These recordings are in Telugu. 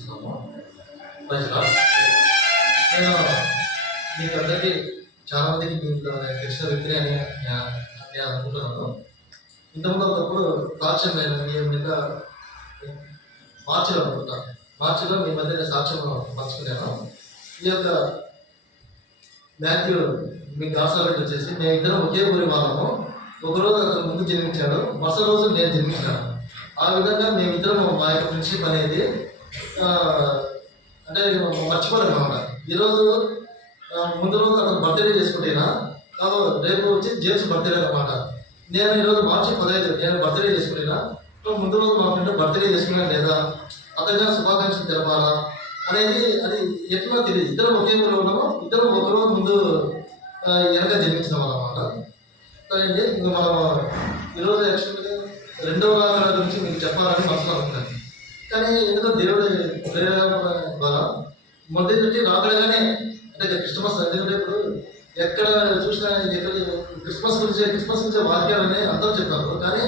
తెలియజేస్తున్నాము. ప్రజలు నేను మీకు అందరికీ చాలా మందికి దీంట్లో నేను తెలిసిన వ్యక్తిని అని నేను అనుకుంటున్నాను. ఇంతకుముందు ఒకప్పుడు సాక్ష్యం నేను మీ మీద మార్చిలో అనుకుంటాను. మార్చిలో మీ మధ్య నేను సాక్ష్యం పంచుకున్నాను. ఈ యొక్క మాథ్యూ మీ గాసాబెట్టి వచ్చేసి మేము ఇద్దరం ఒకే ఊరి వాళ్ళము. ఒకరోజు అతను ముందు జన్మించాడు, మరుసటి రోజు నేను జన్మించాను. ఆ విధంగా మేమిద్దరం మా యొక్క ఫ్రెండ్షిప్ అనేది అంటే మర్చిపోలేము అన్నమాట. ఈరోజు ముందు రోజు అతను బర్త్డే చేసుకుంటేనా రేపు వచ్చి జేమ్స్ బర్త్డే అనమాట. నేను ఈరోజు మార్చి 15 నేను బర్త్డే చేసుకుంటేనా ముందు రోజు మా ఫ్రెండ్ బర్త్డే చేసుకున్నా లేదా అతనిగా శుభాకాంక్షలు తెలపాలా అనేది అది ఎట్లా తెలియదు. ఇద్దరం ఒకే ఊరిలో ఉన్నాము, ఇద్దరం ఒకరోజు ముందు వెనక జన్మించినాం అన్నమాట. సరే, ఇంకా మనం ఈరోజు యాక్చువల్గా రెండవ రాకడ గురించి మీకు చెప్పాలని మనసులో అనుకున్నాను. కానీ ఎందుకో దేవుడు ప్రేరణ ద్వారా మొదటి రాకడగానే అంటే క్రిస్మస్ ఎందుకంటే ఇప్పుడు ఎక్కడ చూసినా ఎక్కడ క్రిస్మస్ గురించే వాక్యాలని అందరూ చెప్పారు. కానీ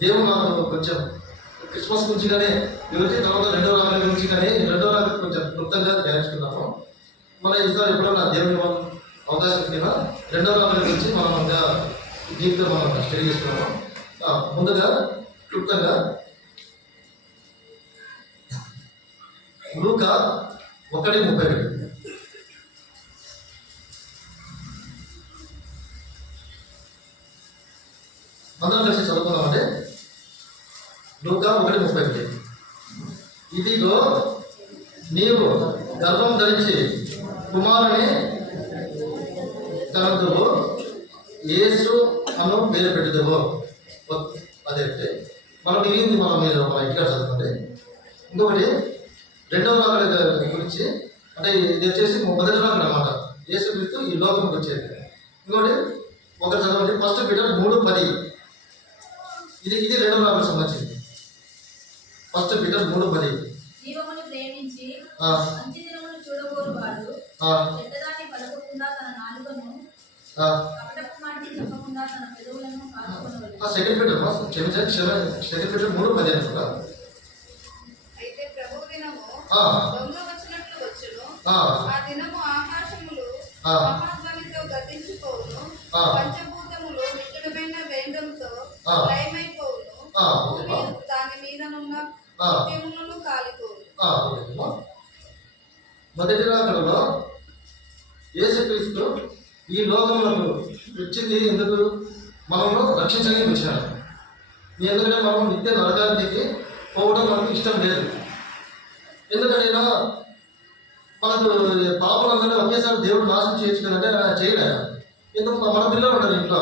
దేవుడు నాకు కొంచెం క్రిస్మస్ గురించి కానీ వివరించి తర్వాత రెండవ రాకడ గురించి కానీ రెండవ రాకడ కొంచెం క్లుప్తంగా ధ్యానించుకున్నాము. మన ఈసారి ఎప్పుడన్నా దేవుని అవకాశం కింద రెండవ రాకడ గురించి మనం ఇంకా డీప్గా మనం స్టడీ చేసుకున్నాము. ముందుగా క్లుప్తంగా లూకా 1:32 అందరం కలిసి చదువుకుందామంటే లూకా 1:31 ఇదిగో నీవు గర్భం ధరించి కుమారుని కనుదువు, యేసు అను పేరు పెట్టుదేవో. అదే మనం మిగిలింది మన ఇంటికాడ చదువుకుంటే. ఇంకొకటి రెండవ రాకడ గురించి అంటే ఇది వచ్చేసి మొదటి రాకడ అన్నమాట. యేసుక్రీస్తు ఈ లోకంకి వచ్చేది. ఇంకోటి ఒకటి చదవండి, 1 పీటర్ 3:10 ఇది రెండవ రాకడ సంబంధించింది. 1 పీటర్ 3:10 జీవమును ప్రేమించి మంచి దినమును చూడగోరువాడు చెడ్డదాన్ని పలకకుండా తన నాలుకను కపటపు మాటలు చెప్పకుండా తన పెదవులను కాచుకొనవలెను. సెకండ్ పీటర్ 3:10 అనుకుంటా. అయితే ప్రభువు దినము దొంగ వచ్చినట్లు వచ్చును. ఆ దినము ఆకాశములు మహాధ్వనితో గతించిపోవును, పంచభూతములు నిత్యుడమైన వేండంతో లయమైపోవును, దాని మీదనున్న ముత్యములను కాలిపోవును. మొదటి రాకడలో యేసుక్రీస్తు ఈ లోకంలో వచ్చింది ఎందుకు? మనల్ని రక్షించడానికి వచ్చినాడు. ఎందుకంటే మనం నిత్య నరకానికి పోవడం మనకు ఇష్టం లేదు. ఎందుకంటే మనకు పాపలందరూ ఒకేసారి దేవుడు నాశనం చేయొచ్చు కదంటే చేయలేదు. ఎందుకు? మన పిల్లలు ఉంటారు ఇంట్లో,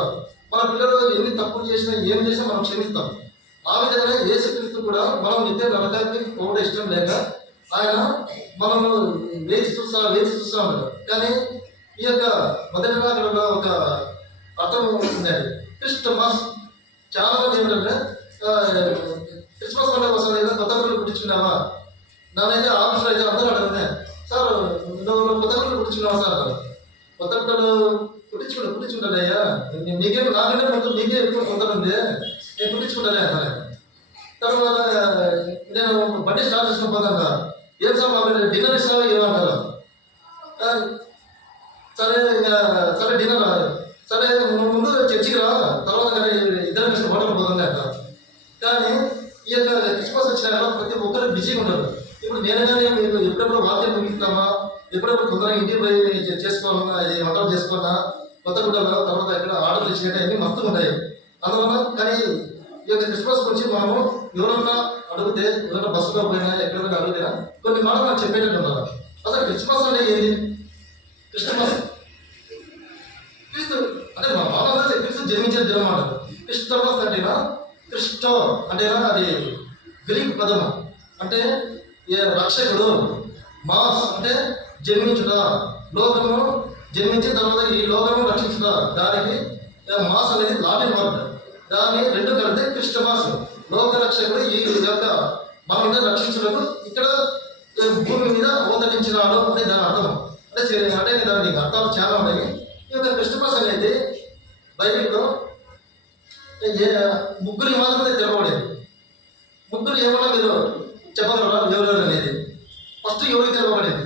మన పిల్లలు ఎన్ని తప్పులు చేసినా ఏం చేసినా మనం క్షమిస్తాం. ఆ విధంగా యేసుక్రీస్తు కూడా మనం నిత్య నరకానికి పోవడం ఇష్టం లేక ఆయన మనము వేచి చూస్తాం. కానీ ఈ యొక్క మొదటి రాకడలో ఒక అర్థం ఉంది, క్రిస్టమస్. చాలా మంది ఏంటంటే క్రిస్మస్ పండుగ వస్తుంది కదా, కొత్త పిల్లలు పుట్టించుకున్నావా? నానైతే ఆఫీస్లో అయితే అందరూ అడగనే, సార్ నువ్వు కొత్త పిల్లలు పుట్టించుకున్నావా సార్? కొత్త పిల్లలు పుట్టించుకుంటాను అయ్యా, మీకేం నాకంటే కొంచెం మీకే ఎక్కువ కొందరు ఉంది, నేను పుట్టించుకుంటానే అంటాను. తర్వాత నేను బండి స్టార్ట్ చేసుకుని పోతాక ఏం సార్ మా మీరు డిన్నర్ ఇస్తావా ఏమంటారు? సరే డిన్నర్ సరే ముందు చర్చికి రా, తర్వాత కానీ ఇద్దరు కలిసి హోటల్ పోతుంది అంటారు. కానీ ఈ యొక్క క్రిస్మస్ వచ్చిన ప్రతి ఒక్కరు బిజీగా ఉంటారు. ఇప్పుడు నేను కానీ మీకు ఎప్పుడెప్పుడు వాక్యం ముగిస్తామా, ఎప్పుడెప్పుడు తొందరగా ఇంటికి పోయి చేసుకోవాలన్నా, ఇది వంటలు చేసుకోవాలన్నా, కొత్త గుడ్డలు తర్వాత ఇక్కడ ఆర్డర్లు ఇచ్చినట్టు అన్నీ మస్తుగా ఉంటాయి. అందువల్ల కానీ ఈ యొక్క క్రిస్మస్ గురించి మనము ఎవరన్నా అడిగితే, ఎవరైనా బస్సులో పోయినా ఎక్కడైనా అడిగినా కొన్ని మాటలు నాకు చెప్పేటట్టు ఉన్నారు. అసలు క్రిస్మస్ అంటే ఏంది? క్రిస్టమస్ క్రీస్తు అంటే మా బాబా క్రీస్తు జన్మించే దినం అంటారు. క్రిస్టమస్ అంటేనా, క్రిస్టో అంటేనా అది గ్రీక్ పదం. అంటే రక్షకుడు, మాస్ అంటే జన్మించుట, లోకము జన్మించిన తర్వాత ఈ లోకము రక్షించుట, దానికి మాస్ అనేది లాటిన్ వర్డ్. దాన్ని రెండు కలిపితే క్రిస్టమస్. లోక రక్షకుడు ఈ యొక్క మనల్ని రక్షించుటకు ఇక్కడ భూమి మీద అవతరించినాడు అని దాని అర్థం. అంటే దానికి అర్థాలు చాలా ఉన్నాయి. ఈ యొక్క క్రిస్టమస్ అనేది బైబిల్లో ముగ్గురికి మాత్రమే తెలవబడేది. ముగ్గురు ఏమన్నా మీరు చెప్పగలరా ఎవరెవరు అనేది? ఫస్ట్ ఎవరికి తెలవబడింది?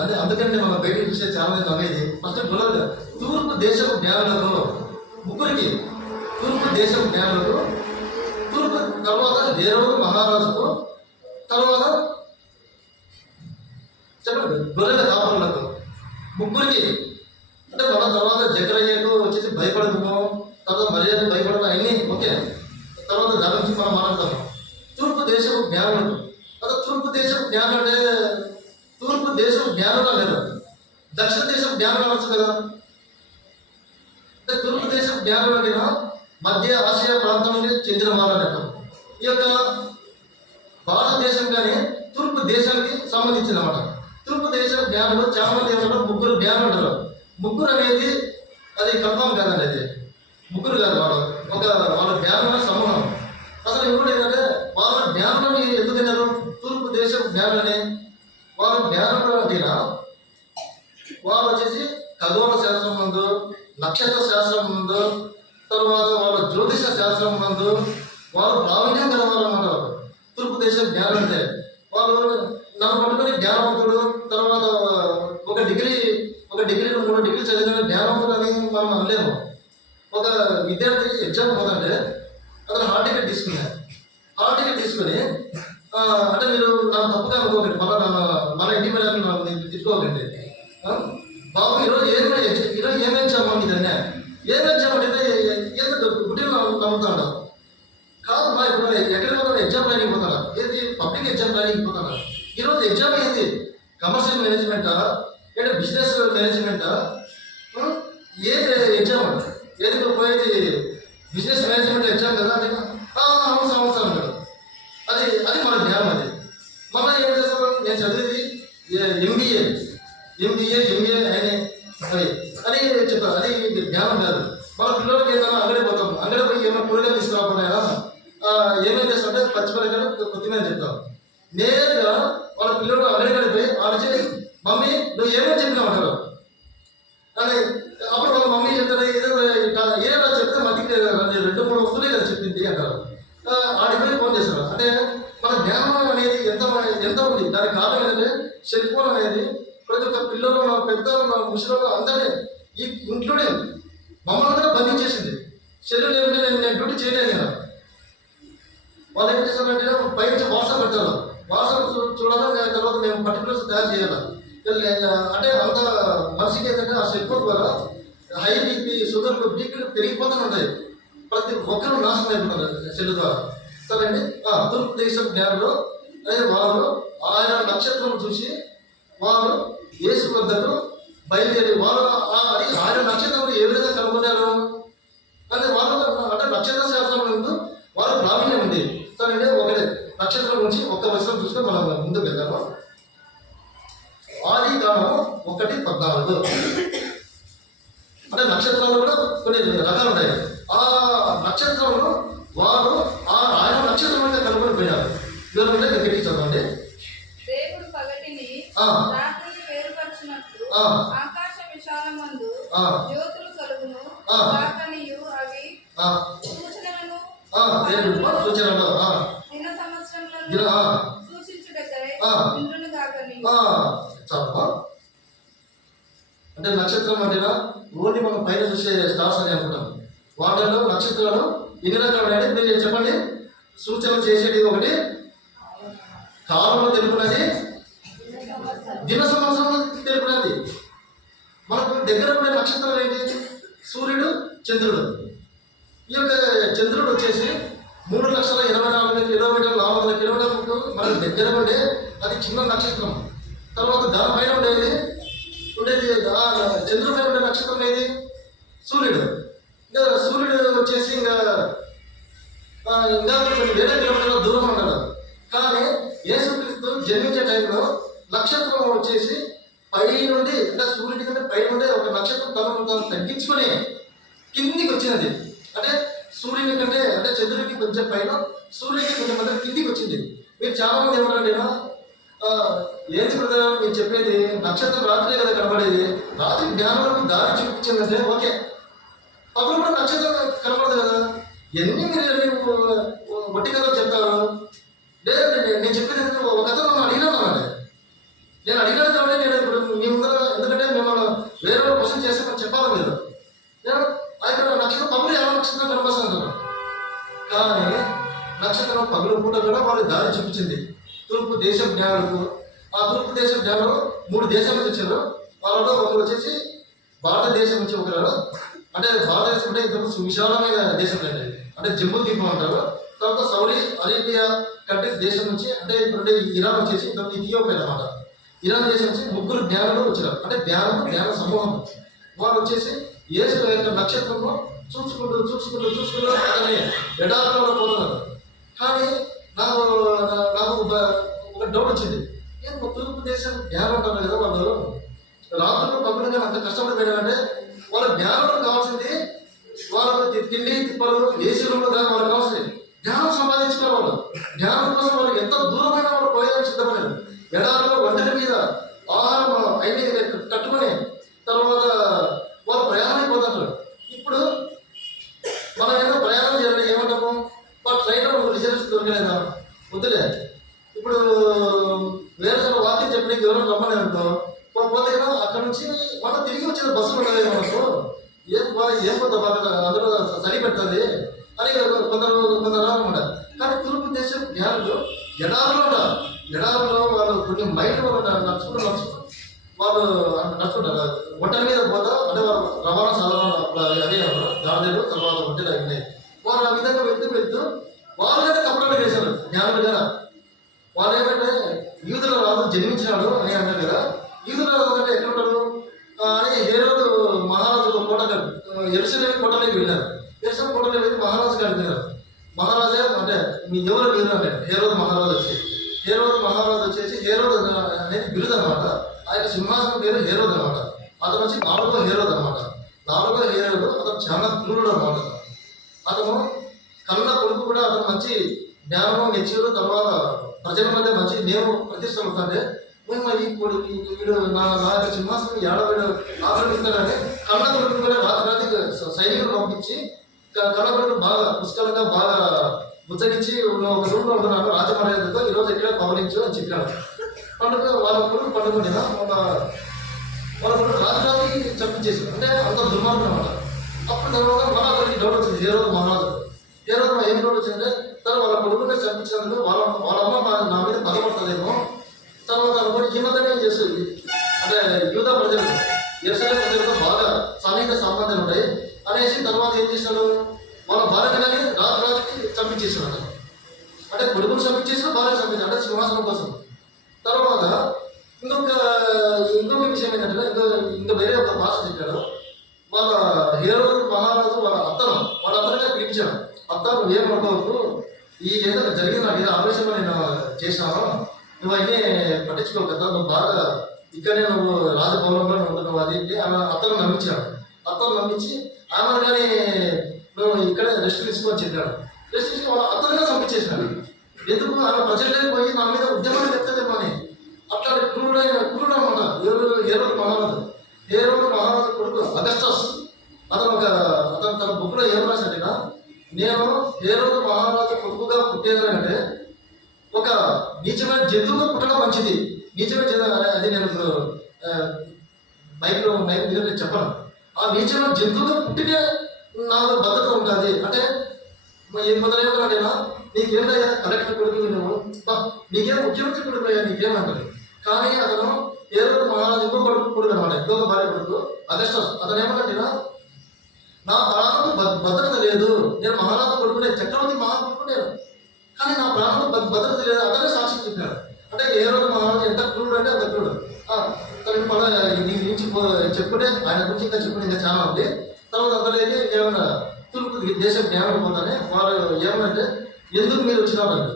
అదే అందుకని మనం బయట చూసే చాలా మంది నమ్మేది ఫస్ట్ గులాబీ తూర్పు దేశపు జ్ఞానులకు ముగ్గురికి, తూర్పు దేశపు జ్ఞానులకు, తూర్పు తర్వాత వేరొక మహారాజుకు, తర్వాత చెప్పండి గొర్రెల కాపులకు ముగ్గురికి. అంటే మన తర్వాత జకరయ్యకు వచ్చేసి భయపడము, తర్వాత మర్యాద భయపడము అన్నీ ఓకే. తర్వాత దాని నుంచి మనం మాట్లాడతాము. తూర్పు దేశపు జ్ఞానులు, అదే తూర్పు దేశపు జ్ఞానులు అంటే తూర్పు దేశపు జ్ఞానులు లేదు, దక్షిణ దేశపు జ్ఞానులు అనొచ్చు కదా. అంటే తూర్పు దేశపు జ్ఞానులు అంటే మధ్య ఆసియా ప్రాంతం నుండి చెందిన వారన్నట్టు. ఈ యొక్క భారతదేశం కానీ తూర్పు దేశానికి సంబంధించిన అన్నమాట. తూర్పు దేశ జ్ఞానులు చాలా మంది ఏమంటారు, ముగ్గురు జ్ఞానులు ఉంటారు. ముగ్గురు అనేది అది కన్ఫామ్ కాదండి, అది ముగ్గురు కాదు, వాళ్ళ జ్ఞానుల సమూహం. అసలు ఇంకోటి ఏంటంటే వాళ్ళ జ్ఞానులని ఎందుకన్నారు తూర్పు దేశం జ్ఞానులని? వాళ్ళ జ్ఞానులు అంటే వాళ్ళు వచ్చేసి ఖగోళ శాస్త్రం ముందు, నక్షత్ర శాస్త్రం ముందు, తర్వాత వాళ్ళ జ్యోతిష శాస్త్రం ముందు వాళ్ళు ప్రావీణ్యం కలవాలన్నమాట. తూర్పు దేశం జ్ఞానం అంటే వాళ్ళు నన్ను పట్టుకొని జ్ఞానవంతుడు, తర్వాత ఒక డిగ్రీ 3 డిగ్రీ చదివిన జ్ఞానవంతుడు అని మనం అనలేము. ఒక విద్యార్థి ఎగ్జామ్ పోదంటే అతను హాల్ టికెట్ తీసుకున్నాను. హాల్ టికెట్ తీసుకొని అంటే మీరు నన్ను తప్పుగా అనుకోకండి, మన ఇంటి మీద నేను తిట్టుకోకండి. బాబు ఈరోజు ఏం ఎగ్జామ్ అండి ఇదన్నా, ఏం ఎగ్జామ్ అంటే ఎంత గుడ్డీలు నమ్ముతాడు కాదు. మా ఇప్పుడు ఎక్కడ పోతాడు, ఎగ్జామ్ రాయడానికి పోతాడా, ఏది పబ్లిక్ ఎగ్జామ్ రాయడానికి పోతాడా? ఈరోజు ఎగ్జామ్ ఏంది, కమర్షియల్ మేనేజ్మెంటా, లేదా బిజినెస్ మేనేజ్మెంటా, ఏది ఎగ్జామ్ అంట? ఏది పోయేది బిజినెస్ మేనేజ్మెంట్ ఎగ్జామ్ కదా. అది సంవత్సరం కదా, అది మన జ్ఞానం. అది మళ్ళీ ఏం చేస్తాం, నేను చదివేది ఎంబీఏ అని చెప్తాను, అది జ్ఞానం కాదు. మన పిల్లలకి ఏదైనా అంగడి పోతాం, అంగడి పోయి ఏమైనా కూరగాయలు తీసుకురాకపోయినా ఏమేం చేస్తామంటే పచ్చిమిరకాయలు కొత్తిమీర చెప్తాం. నేరుగా వాళ్ళ పిల్లలు అంగడి పోయి ఆడిచి మమ్మీ నువ్వు ఏమేమి చెప్పినావు అని అప్పుడు వాళ్ళ మమ్మీ చెప్తారు, ఏదో చెప్తే మధ్యకి 2-3 వస్తువులే కదా చెప్పింది అంటారు. ఆడిపోయి ఫోన్ చేస్తారు. అంటే మన జ్ఞానం అనేది ఎంత ఉంది, దానికి కారణం ఏంటంటే సెల్ ఫోన్ అనేది ప్రతి ఒక్క పిల్లలు, పెద్ద ముసలి అందరినీ ఇంక్లూడింగ్ మమ్మల్ని కూడా బంధించేసింది. సెల్ లేకుంటే నేను డ్యూటీ చేయలేను కదా. వాళ్ళు ఏం చేస్తారంటే పైనుంచి వాట్సాప్ పెడతారు, వాట్సాప్ చూడాలి, తర్వాత మేము పర్టికులర్స్ తయారు చేయాలి. అంటే అంత మనిషికి ఏంటంటే ఆ సెల్ ఫోన్ ద్వారా హై బీపీ, షుగర్, బీపీలు పెరిగిపోతూనే ఉంటాయి. ప్రతి ఒక్కరు నాశనం అయిపోతున్నారు సెల్ ద్వారా. సరే అండి, తూర్పు దేశం జ్ఞానంలో వాళ్ళు ఆయన నక్షత్రం చూసి వాళ్ళు యేసు వద్దకు బయలుదేరి వాళ్ళు అది ఆయన నక్షత్రం ఏ విధంగా కనుగొన్నారు అంటే వాళ్ళు అంటే నక్షత్ర శాస్త్రం ముందు వాళ్ళ ప్రావీణ్యం ఉంది. సరే అండి, ఒకటే నక్షత్రం నుంచి ఒక్క వచనం చూసుకొని మనం ముందుకు వెళ్దాము. ఆది కాలము 1:14. అంటే నక్షత్రాలు కూడా కొన్ని రకాలు ఉంటాయి. ఆ నక్షత్రంలో వారు ఆయన నక్షత్రం అయితే కనుగొని పోయినారు. వివరంగా గట్టి చదవండి. దేవుడు పగటిని రాత్రిని వేరుపరచినట్లు ఆకాశ విశాలమందు జ్యోతులు కలుగును కాకనియు అవి సూచనలను దిన సంవత్సరములను సూచించుటకై ఇంద్రుని కాకనియు. అంటే నక్షత్రం అంటే ఓన్లీ మనం పైన చూసే స్టార్స్ అని అనుకుంటాం. వాటిల్లో నక్షత్రాలు ఎన్ని రకాలు మీరు చెప్పండి. సూచనలు చేసేది ఒకటి కాలంలో తెలుపునది, దిన సంవత్సరంలో తెలుపునది. మనకు దగ్గర ఉండే నక్షత్రం ఏంటి? సూర్యుడు, చంద్రుడు. ఈ యొక్క చంద్రుడు వచ్చేసి 3,24,400 కిలోమీటర్లకు మనకు దగ్గర ఉండే అది చిన్న నక్షత్రం. తర్వాత దానిపైన ఉండేది చంద్రుడి పైన ఉండే నక్షత్రం ఏది? సూర్యుడు. ఇంకా సూర్యుడు వచ్చేసి ఇంకా కొంచెం వేరే కిలోమీటర్ల దూరం ఉన్నాడు. కానీ యేసుక్రీస్తు జన్మించే టైంలో నక్షత్రం వచ్చేసి పై నుండి అంటే సూర్యుడి కంటే పై నుండి ఒక నక్షత్రం తను తగ్గించుకొని కిందికి వచ్చినది. అంటే సూర్యుని కంటే అంటే చంద్రుడికి కొంచెం పైన, సూర్యుడికి కొంచెం మంది కిందికి వచ్చింది. మీరు చాలా మంది ఏమన్నారండి, ఏంటి బ్రదర్ మీరు చెప్పేది, నక్షత్రం రాత్రి కదా కనబడేది, రాత్రి జ్ఞానంలో దారి చూపించిందంటే ఓకే, అప్పుడు కూడా నక్షత్రం కనబడదు కదా, ఎన్ని మీరు ఒట్టి కథలు చెప్తా నేను చెప్పేది ఏంటంటే ఒక అతను నన్ను అడిగినాను అన్నమాట. నేను అడిగినాను కాబట్టి నేను ఇప్పుడు మీ ముందర, ఎందుకంటే మిమ్మల్ని వేరే క్వశ్చన్ చేస్తే మనం చెప్పాలి మీరు. నేను ఆ యొక్క నక్షత్రం పగులు ఎలా నక్షత్రం కనిపిస్తున్నాను, కానీ నక్షత్రం పగులు పూట కూడా వాళ్ళకి దారి చూపించింది తూర్పు దేశ జ్ఞానులకు. ఆ తూర్పు దేశ జ్ఞానులు 3 దేశాల నుంచి వచ్చారు. వాళ్ళలో ఒకరు వచ్చేసి భారతదేశం నుంచి ఒకరు, అంటే భారతదేశం అంటే ఇంతకు సువిశాలమైన దేశం అండి, అంటే జమ్మూ ద్వీపం అంటారు. తర్వాత సౌదీ అరేబియా కంట్రీస్ దేశం నుంచి, అంటే ఇప్పుడు ఇరాన్ వచ్చేసి ఇంతకు ఇథియోపియా అన్నమాట. ఇరాన్ దేశం నుంచి 3 జ్ఞానులు వచ్చారు, అంటే జ్ఞాన సమూహం. వాళ్ళు వచ్చేసి యేసు యొక్క నక్షత్రంలో చూసుకుంటూ అతని ఎడారిలో పోతున్నారు. కానీ నాకు ఒక డౌట్ వచ్చింది, నేను తూర్పు దేశం జ్ఞానం అంటారు కదా, వాళ్ళు రాత్రులు పగులుగా అంత కష్టపడి పోయినారంటే వాళ్ళ జ్ఞానం కావాల్సింది, వాళ్ళకు తిండి తిప్పలు ఏసీ రూమ్లు కానీ వాళ్ళకి కావాల్సింది జ్ఞానం సంపాదించుకున్నారు. వాళ్ళు జ్ఞానం కోసం వాళ్ళు ఎంత దూరమైన వాళ్ళు పోయేదానికి సిద్ధపడలేదు. ఎడారిలో ఒంటరి మీద ఆహారం అన్ని కట్టుకొని తర్వాత వాళ్ళు ప్రయాణం అయిపోతున్నారు. ఇప్పుడు మనం ఏదో ప్రయాణం చేయాలి ఏమంటాము, వాళ్ళు ట్రైన్లో రిజర్వేషన్ దొరకలేదా, వద్దులే. ఇప్పుడు వేరే చోట వాకింగ్ చెప్పడానికి ఎవరైనా రమ్మని అనుకో పోతే కదా, అక్కడ నుంచి మనం తిరిగి వచ్చిన బస్సులు ఉండలేదు మనకు, ఏం కొత్త బాగా అందులో సరి పెడుతుంది అని కొందరు అనమాట. కానీ తూర్పు దేశం జ్ఞానులు ఎడారిలో వాళ్ళు కొన్ని మైళ్ళు వాళ్ళు నడుచుకుంటూ వాళ్ళు నడుచుకుంటారు. ఒంటరి మీద పోతా, అంటే వాళ్ళు రవాణా సాధారణ అదే గాడిదలు తర్వాత ఒంటరి అయినాయి. వాళ్ళు ఆ విధంగా వెళ్తూ వాళ్ళైతే కప్పడాలు చేశారు జ్ఞానులు కదా. వాళ్ళు ఏమంటే యూదుల రాజు జన్మించినాడు అని అంటారు కదా. యూదుల రాజు అంటే ఎక్కడ ఉంటారు అని హేరోదు మహారాజు కోట ఎరుసలేం కోటలోకి వెళ్ళారు. ఎరుసలేం కోటలోకి వెళ్ళి మహారాజు గారికి వెళ్ళారు. మహారాజే అంటే మీ ఎవరు మీరు అంటే హేరోదు మహారాజు వచ్చేసి హేరోదు అనేది బిరుదు అనమాట. ఆ యొక్క సింహాసనం పేరు హేరోదు అనమాట. అతను వచ్చి 4వ హేరోదు అనమాట. 4వ హేరోదు అతను చాలా క్రూరుడు అనమాట. అతను కన్న కొడుకు కూడా అతను మంచి జ్ఞానము మెచ్యూరు, తర్వాత ప్రజల మధ్య మంచి నేను ప్రతిష్టలు వస్తుంటే వీడు నా యొక్క సింహాసనం ఏడవీడు ఆక్రమిస్తాడని కన్న కొడుకు కూడా రాత్రి సైనికులు పంపించి కన్న కొడుకు బాగా పుష్కలంగా బాగా ముచ్చగించి ఒక రూమ్లో ఉంటున్నాను రాజమర్యాదతో ఈరోజు ఎక్కడ పవనించు అని చెప్పాడు. వాళ్ళ కొడుకు పండుకుంటేనా వాళ్ళ కొడుకు రాత్రి చంపించేసాడు, అంటే అంత దుర్మార్గం అనమాట. అప్పుడు తర్వాత మహారాజుకి డౌట్ వచ్చింది, హేరోదు మహారాజు ఏం డౌట్ వచ్చిందంటే తర్వాత వాళ్ళ కొడుకునే చంపించినందుకు వాళ్ళ అమ్మ నా మీద బాధపడుతుందేమో, తర్వాత అనుకోని ఈ మధ్యనే చేస్తుంది. అంటే యూదా ప్రజలు యెరూషలేము ప్రజలతో బాగా సన్నిహిత సంబంధాలు ఉంటాయి అనేసి తర్వాత ఏం చేశాడు, వాళ్ళ భార్యను కానీ రాత్రికి చంపించేసాడు. అంటే కొడుకును చంపించేసాడు, భార్య చంపించాడు, అంటే సింహాసనం కోసం. తర్వాత ఇంకొక విషయం ఏంటంటే ఇంకా వేరే ఒక భాష చెప్పాడు. వాళ్ళ హేరోదు మహారాజు వాళ్ళ అత్తనే పిలిపించాడు. అత్త నువ్వు ఏమనుకోవద్దు, ఈ ఏదైనా జరిగిన నాకు ఏదో ఆపరేషన్లో నేను చేసినాను, నువ్వు అన్నీ పట్టించుకోవు కదా, నువ్వు బాగా ఇక్కడనే నువ్వు రాజభవనంలో ఉంటున్నావు అది ఆమె అత్తను నమ్మించి ఆమెను కానీ నువ్వు ఇక్కడే రెస్ట్ తీసుకొని చెప్పాడు. రెస్ట్ తీసుకుని వాళ్ళ అత్తనే చంపించేసినాడు. ఎందుకు ఆమె ప్రజల్లోకి పోయి నా మీద ఉద్యమాన్ని చెప్తుందేమో అని. అట్లాంటి క్రూరుడు అనమాట హేరోదు మహారాజు కొడుకు అగస్టస్. అతను తన బుక్లో ఏం రాశాడైనా, నేను హేరోదు మహారాజు కొడుకుగా పుట్టేదంటే ఒక నీచమైన జంతువుగా పుట్టడం మంచిది. నీచమైన జంతువు అది నేను మైక్లో చెప్పను. ఆ నీచమైన జంతువుగా పుట్టినే నాకు భద్రత ఉంటుంది. అంటే మొదలైనా నీకేమయ్యా కలెక్టర్ కొడుకు నువ్వు, నీకేం ముఖ్యమంత్రి కొడుకు అయ్యా నీకేమంటారు. కానీ అతను హేరోదు మహారాజు కొడుకు అనమాట, ఇంకొక భార్య కొడుకు అగస్టస్. అతను ఏమన్నా నా ప్రాణం భద్రత లేదు, నేను మహారాజు కొడుకు, నేను చక్రవర్తి మహాకొడుకు నేను, కానీ నా ప్రాణం భద్రత లేదు అతనే సాక్షి చెప్పాడు. అంటే హేరోదు మహారాజు ఎంత క్రూరుడు అంటే అంత క్రూరుడు. తనకి దీని గురించి చెప్పుకుంటే ఆయన గురించి ఇంకా చెప్పుకుంటే ఇంకా చాలా ఉంది. తర్వాత అంతలేదు ఏమైనా తూర్పు దేశం జ్ఞానం పోతానే వారు ఏమనంటే ఎందుకు మీరు వచ్చినారంటే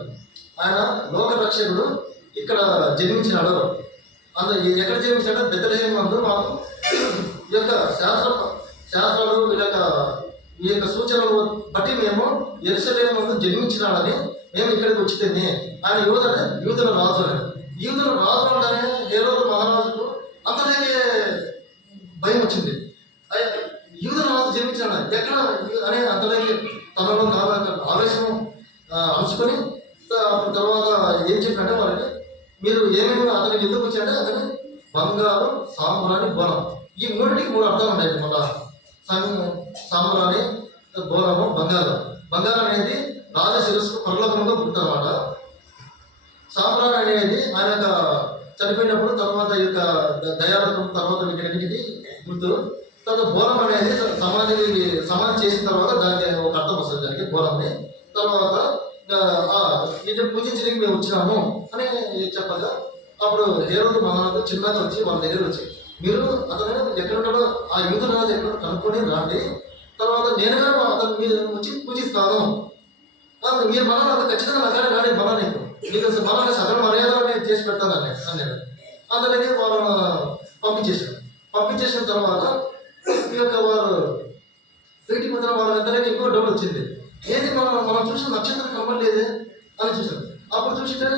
ఆయన లోక రక్షకుడు ఇక్కడ జన్మించినాడు. ఎక్కడ జన్మించాడో బెత్లెహేము నందు మాకు ఈ యొక్క శాస్త్రాలు ఈ యొక్క సూచనలు బట్టి మేము యెరూషలేము నందు జన్మించినాడని మేము ఇక్కడికి వచ్చింది. ఆయన యూదుల రాజు అంటేనే హేరోదు మహారాజుకు అంతలోనే భయం వచ్చింది. యూదుల రాజు జన్మించాడు ఎక్కడ అనే అంతలోకి తనలో ఆవేశం అలుచుకొని అప్పుడు తర్వాత ఏం చెప్పినట్టే వాళ్ళకి మీరు ఏమేమి అతనికి ఎందుకు వచ్చాయంటే అతని బంగారు సాంబ్రాణి బోనం ఈ మూడింటికి మూడు అర్థాలు ఉంటాయి. మళ్ళా సాంబ్రాణి బోనము బంగారం. బంగారం అనేది రాజ శిరస్సు పరలోకంలో పుట్టింది అనమాట. సాంబ్రాణి అనేది ఆయన యొక్క చనిపోయినప్పుడు తర్వాత ఈ యొక్క దయాలత్వం తర్వాత వీటికి గుర్తు. తర్వాత బోనం అనేది సమాధి చేసిన తర్వాత దానికి ఒక అర్థం వస్తుంది. దానికి బోనంని తర్వాత వీటిని పూజించడానికి మేము వచ్చినాము అని చెప్పగా అప్పుడు హేరోదు మహారాజు చిన్నగా వచ్చి వాళ్ళ దగ్గర వచ్చి మీరు అతను ఎక్కడ ఉంటాడో ఆ యూదు రాజు ఎక్కడ కనుక్కొని రాండి, తర్వాత నేనుగా అతను మీరు వచ్చి పూజిస్తాను, మీరు మన నాకు ఖచ్చితంగా నగర కానీ మన నీకు మన సగం మర్యాదలు నేను చేసి పెడతాను అన్నాడు. అతనికి వాళ్ళను పంపించేసిన తర్వాత ఈ యొక్క వారు వీటికి వచ్చిన వాళ్ళ వెంటనే ఇంకో డౌట్ వచ్చింది. ఏది మనం చూసిన నక్షత్రం కనబడలేదే అని చూసాను. అప్పుడు చూస్తే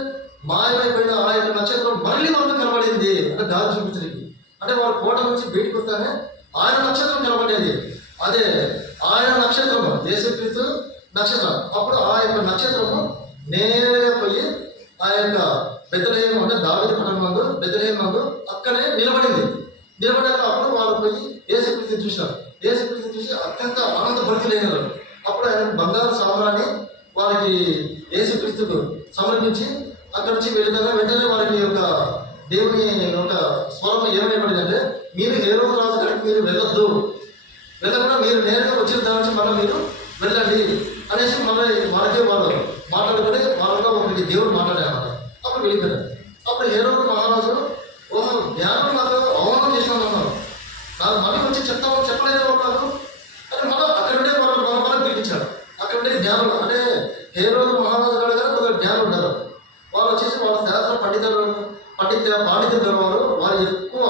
మాయమైపోయిన ఆ యొక్క నక్షత్రం మళ్ళీ వాళ్ళకి కనబడింది అంటే దారి చూపించడానికి. అంటే వాళ్ళ కోట నుంచి బయటికి వస్తానే ఆయన నక్షత్రం కనబడేది. అదే ఆయన నక్షత్రము యేసుక్రీస్తు నక్షత్రం. అప్పుడు ఆ యొక్క నక్షత్రము నేరుగా పోయి ఆ యొక్క బెత్లెహేము అంటే దావీదు పట్టణం నందు బెత్లెహేము నందు అక్కడే నిలబడింది. నిలబడాక అప్పుడు వాళ్ళు పోయి యేసుక్రీస్తుని చూశారు. యేసుక్రీస్తుని చూసి అత్యంత ఆనందభరితులైనారు. అప్పుడు ఆయన బంగారు సామ్రాన్ని వాళ్ళకి యేసుక్రీస్తుకు సమర్పించి అక్కడి నుంచి వెంటనే వాళ్ళకి ఒక దేవుని ఒక స్వరం ఏమైపడిందంటే మీరు హేరోదు రాజు గారికి మీరు వెళ్ళొద్దు, వెళ్ళకుండా మీరు నేరుగా వచ్చిన దాని నుంచి మళ్ళీ మీరు వెళ్ళండి అనేసి మళ్ళీ వాళ్ళకే వాళ్ళు మాట్లాడుకొని వాళ్ళలో ఒకరికి దేవుడు మాట్లాడారన్నమాట. అప్పుడు వెళ్ళిపోయారు. అప్పుడు హేరోదు మహారాజు ఓహో జ్ఞానం నాకు అవమానం చేసినాను అన్నారు. నాకు మళ్ళీ వచ్చి చెప్పలేదే నాకు అని మళ్ళీ అక్కడే మనం పిలిపించాడు. అక్కడే జ్ఞానం అంటే హేరోదు మహారాజు గారు కొందరు జ్ఞానం ఉంటారు. వాళ్ళు వచ్చేసి వాళ్ళ శాస్త్ర పాండిత్యం గలవారు. వారు ఎక్కువ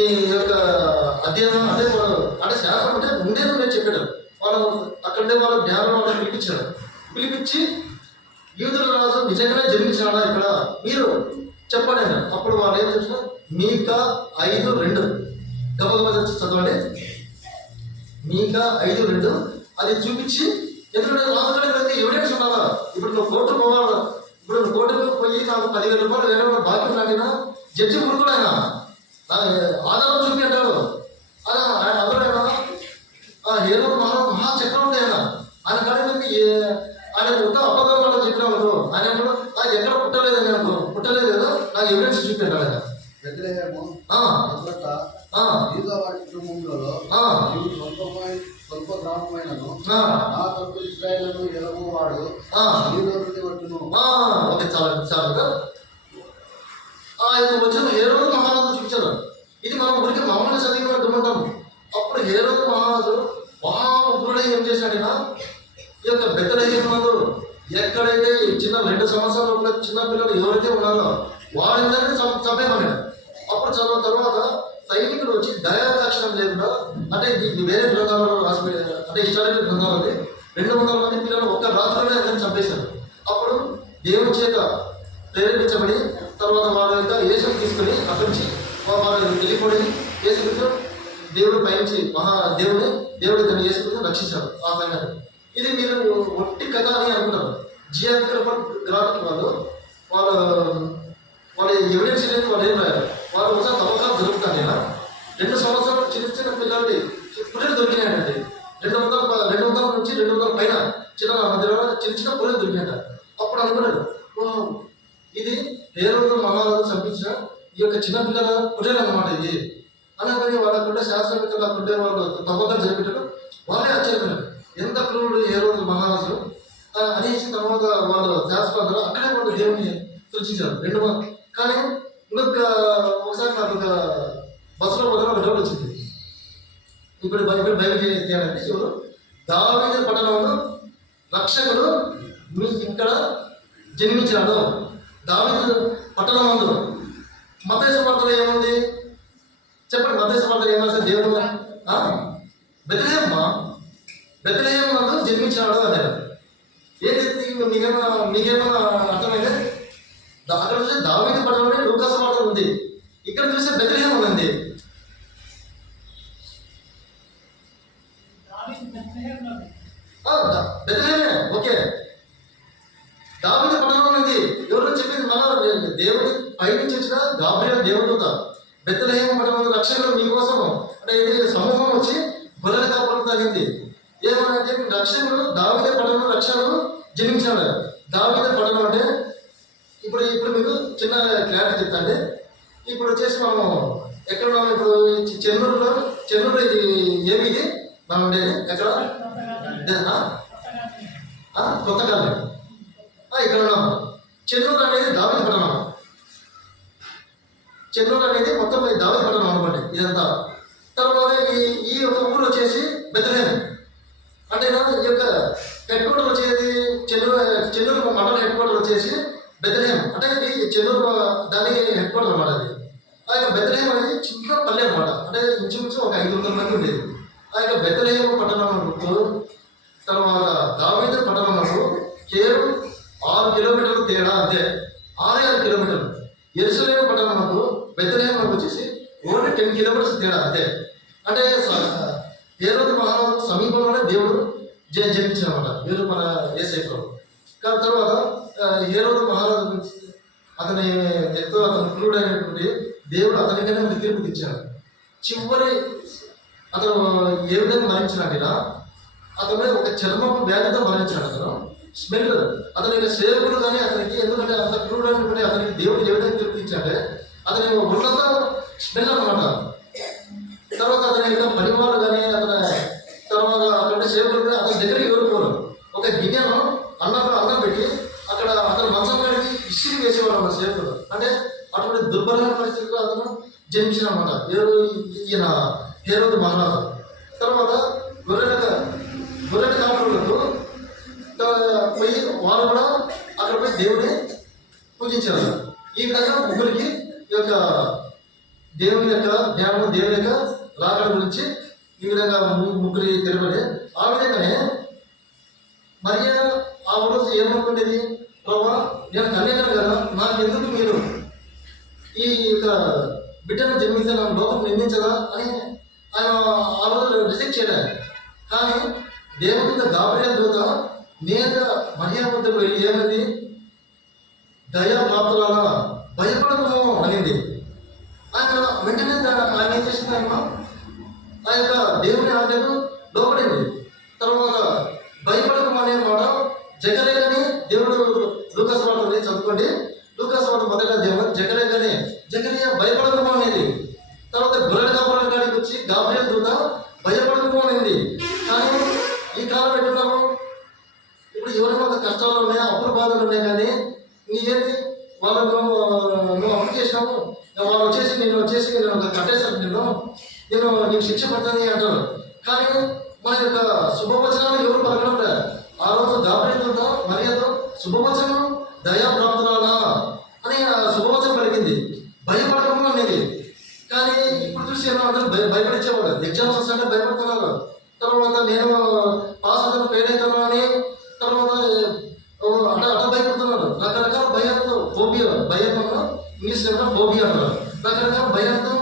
ఈ యొక్క అధ్యయనం అంటే వాళ్ళు అంటే శాస్త్రం అంటే ముందే నేను చెప్పాడు. వాళ్ళు అక్కడే వాళ్ళ జ్ఞానం వాళ్ళని పిలిపించి యూదుల రాజు నిజంగానే జన్మించినాడా ఇక్కడ మీరు చెప్పండి. అప్పుడు వాళ్ళు ఏం చెప్పిన మీకా 5:2 గబగబా చదవండి. మీకా 5:2 అది చూపించి ఎందుకంటే రాజుగారి ఎవిడెన్స్ ఉన్నారా? ఇప్పుడు నువ్వు కోర్టు పోవాలా, ఇప్పుడు నువ్వు కోర్టుకు పోయి నాకు 10,000 రూపాయలు వేరే బాకీ రాగినా జడ్జి కూడా ఆయన ఆధారం చూపి అంటాడు. ఆయన అందరూ హేరోదు మహాచక్రవర్తి ఆయన కాడి ఆయన ఎంత అబద్ధం కూడా చెప్పిన వాళ్ళు ఆయన ఎక్కడ పుట్టలేదని అనుకో పుట్టలేదు కదా నాకు ఎవిడెన్స్ చూపాడు ఆయన. స్వల్ప గ్రామమైనను నా తప్పు ఇశ్రాయేలును ఎలగోవాడు ఓకే చాలా వచ్చిన హేరోదు మహారాజు చూపించారు. ఇది మనం ఊరికి మామూలుగా చదివినట్టు ఉంటాము. అప్పుడు హేరోదు మహారాజు మహాఉగ్రుడే ఏం చేశాడైనా ఈ యొక్క బెత్లెహేము ఎక్కడైతే చిన్న 2 సంవత్సరాల చిన్న పిల్లలు ఎవరైతే ఉన్నారో వారందరినీ చంపేమన్నాడు. అప్పుడు తర్వాత సైనికులు వచ్చి దయాదాక్షిణం లేకుండా అంటే ఇది వేరే గ్రంథాలలో రాసి అంటే హిస్టారికల్ గ్రంథాలు 200 మంది పిల్లలు ఒక్క రాత్రిలోనే అందరినీ చంపేశారు. అప్పుడు దేవుని చేత ప్రేరేపించబడి తర్వాత వాళ్ళ యొక్క యేసుని తీసుకుని అక్కడి నుంచి వాళ్ళు వెళ్ళిపోయి యేసుక్రీస్తు దేవుడు పైనుంచి దేవుడు తన యేసుక్రీస్తు రక్షించారు ఆ సంఘాన్ని. ఇది మీరు ఒట్టి కథ అని అనుకున్నారు. జియోగ్రఫిక్ వాళ్ళు ఎవిడెన్స్ లేదు. వాళ్ళు ఏం రాయారు. వాళ్ళు ఒకసారి తవ్వకాలు జరుగుతాను నేను 2 సంవత్సరాలు చిన్న పిల్లలకి పుల్లలు దొరికినాయండి. 200 నుంచి 200 పైన చిన్న మధ్యలో చిన్న పుల్లలు దొరికినాయంట. అప్పుడు అనుకున్నాడు ఇది హేరోదు మహారాజు చంపించిన ఈ యొక్క చిన్నపిల్లల పుల్లలు అన్నమాట ఇది అనగానే వాళ్ళకుంటే శాస్త్రవేత్తలు అక్కడే వాళ్ళు తవ్వకాలు జరిపేటప్పుడు వాళ్ళే ఆశ్చర్యపోయారు. ఎంత క్రూరుడు హేరోదు మహారాజు అనేసి తర్వాత వాళ్ళు శాస్త్రాలు అక్కడే వాళ్ళు దేవుని సృష్టించారు 2 మంది. కానీ ఒకసారి నాకు ఒక బస్సులో ఒక డౌట్ వచ్చింది. ఇప్పుడు బైబిల్ ఏంటంటే ఎవరు దావీదు పట్టణంలో రక్షకుడు మీ ఇక్కడ జన్మించినాడు. దావీదు పట్టణం ముందు మత్తయి సువార్తలో ఏముంది చెప్పండి. మత్తయి సువార్తలో ఏమన్నా దేవుడు బెత్లెహేము నందు జన్మించినాడు అన్నారు. ఏంటి మీకేమన్నా అర్థమైంది? అక్కడ చూస్తే దావీదు పట్టణంలో లూకా సువార్త ఉంది, ఇక్కడ చూస్తే బెత్లెహేము ఉంది. బెత్లెహేమే ఓకే. దావీదు పట్టణంలో దేవుడి పైనుంచి వచ్చిన గాబ్రియల్ దేవదూత బెత్లెహేము పట్టణంలో రక్షకుడు మీకోసం అంటే ఇది సమూహం వచ్చి గొర్రెల కాపడం జరిగింది. ఏమనంటే రక్షకుడు దావీదు పట్టణంలో రక్షకుడు జన్మించాడు. దావీదు పట్టణం అంటే ఇప్పుడు మీకు చిన్న క్లారిటీ చెప్తాండి. ఇప్పుడు వచ్చేసి మనం ఎక్కడ ఉన్నాము? ఇప్పుడు చెన్నూరు ఇది ఏమి ఇది మనం ఉండేది ఎక్కడ? కొత్త కాలనీ ఇక్కడ ఉన్నాము. చెన్నూరు అనేది దావీదు పట్టణం. చెన్నూరు అనేది మొత్తం దావీదు పట్టణం అనుకోండి ఇదంతా. తర్వాత ఈ యొక్క ఊరు వచ్చేసి బెత్లెహేము. అంటే ఈ యొక్క హెడ్ క్వార్టర్ వచ్చేది చెన్నూరు మండల హెడ్ క్వార్టర్ వచ్చేసి బెత్లెహేము. అంటే ఇది చెన్నూరు దానికి హెడ్ క్వార్టర్ అన్నమాట. అది ఆ యొక్క బెత్లెహేము అనేది చిన్న పల్లె అనమాట. అంటే ఇంచుమించు ఒక 500 మంది ఉండేది. ఆ యొక్క బెత్లెహేము పట్టణంకు తర్వాత దావీదు పట్టణంకు కేవలం 6 కిలోమీటర్ల తేడా, అంతే. 6 కిలోమీటర్లు. యెరూషలేము పట్టణంకు బెత్లెహేముకు వచ్చేసి ఓన్లీ 10 కిలోమీటర్స్ తేడా, అంతే. అంటే హేరోదు మహారాజు సమీపంలోనే దేవుడు జన్మించినమాట వీరు మన యేసయ్య. కానీ తర్వాత హేరోదు మహారాజు గురించి అతని క్రూడైనటువంటి దేవుడు అతనికైనా తీర్పు ఇచ్చాడు. చివరి అతను ఏ విధంగా మరణించినట్టుగా అతను ఒక చర్మపు వ్యాధితో మరణించాడు. అతను స్మెల్ అతని యొక్క సేవకులు కానీ అతనికి ఎందుకంటే అంత క్రూడైనటువంటి అతనికి దేవుడు ఏ విధంగా తీర్పు ఇచ్చాడే అతని ఉన్నత స్మెల్ అనమాట. తర్వాత అతని యొక్క పనివాళ్ళు కానీ అతని తర్వాత అక్కడ సేవకులు అతని దగ్గరికి ఎవరుకోరు. ఒక గిన్నెను అన్నం పెట్టి అక్కడ అతను మంచం పెట్టి ఇస్త్రీ వేసేవాడు అన్న సేవకుడు. అంటే అటువంటి దుర్భరమైన పరిస్థితుల్లో అతను జన్మించినమాట ఈయన హేరోదు మహారాజు. తర్వాత గొర్రెల కాపులకు పోయి వాళ్ళు కూడా అక్కడ పోయి దేవుడిని పూజించారు. ఈ విధంగా ముగ్గురికి ఈ యొక్క దేవుని యొక్క జ్ఞానం, దేవుని యొక్క రాకడ గురించి ఈ విధంగా ముగ్గురి తెలిపడి. ఆ విధంగానే మరియా ఆ రోజు ఏమనుకునేది, ప్రభా నేను కన్యకను కదా, నాకు ఎందుకు మీరు ఈ యొక్క బిడ్డను జన్మించిన లోకం నిందించదా అని ఆయన ఆ రోజు రిజెక్ట్ చేయలేదు. కానీ దేవుడితో గాబ్రియల్ దూత నేరుగా మరియా వద్దకు వెళ్ళి ఏమైంది, దయా ప్రాప్తురాలా భయపడము అనింది. ఆయన వెంటనే ఆయన ఏం చేసింది, ఆ యొక్క దేవుని ఆజ్ఞకు లోపడింది. తర్వాత భయపడకం అనే మాట జకర్యాని దేవుడు లూకాసు వార్తని చదువుకోండి. లూకాసు వార్త మొదట జకర్యా భయపడకము అనేది. తర్వాత గొర్రెల కాపరుల కాడికి వచ్చి గాబ్రియల్ దూత భయపడకము అనేది. కానీ ఈ కాలం ఎట్టున్నాము, ఇప్పుడు ఎవరైనా ఒక కష్టాలు ఉన్నాయి, అప్పుల బాధలు ఉన్నాయి, కానీ ఏంటి వాళ్ళకు నువ్వు అప్పు చేసినావు, వాళ్ళు వచ్చేసి నేను కట్టేశాను, నేను నీకు శిక్ష పడుతుంది అంటారు. కానీ మన యొక్క శుభవచనాలు ఎవరు పలకడం లేదు. ఆ రోజు గాబ్రియల్ దూత మరియతో శుభవచనం దయాప్రాప్తురాలా అని శుభవచనం పలికింది, భయపడకము అనేది. కానీ ఇప్పుడు చూసి అందరూ భయపడించేవాడు. ఎగ్జామ్స్ వస్తుంటే భయపడుతున్నారు. తర్వాత నేను పాస్ అవుతాను, ఫెయిల్ అవుతాను అని తర్వాత అట్లా భయపడుతున్నారు. రకరకాల భయంతో భయం ఇంగ్లీష్ ఫోబియా అంటారు. రకరకాల భయంతో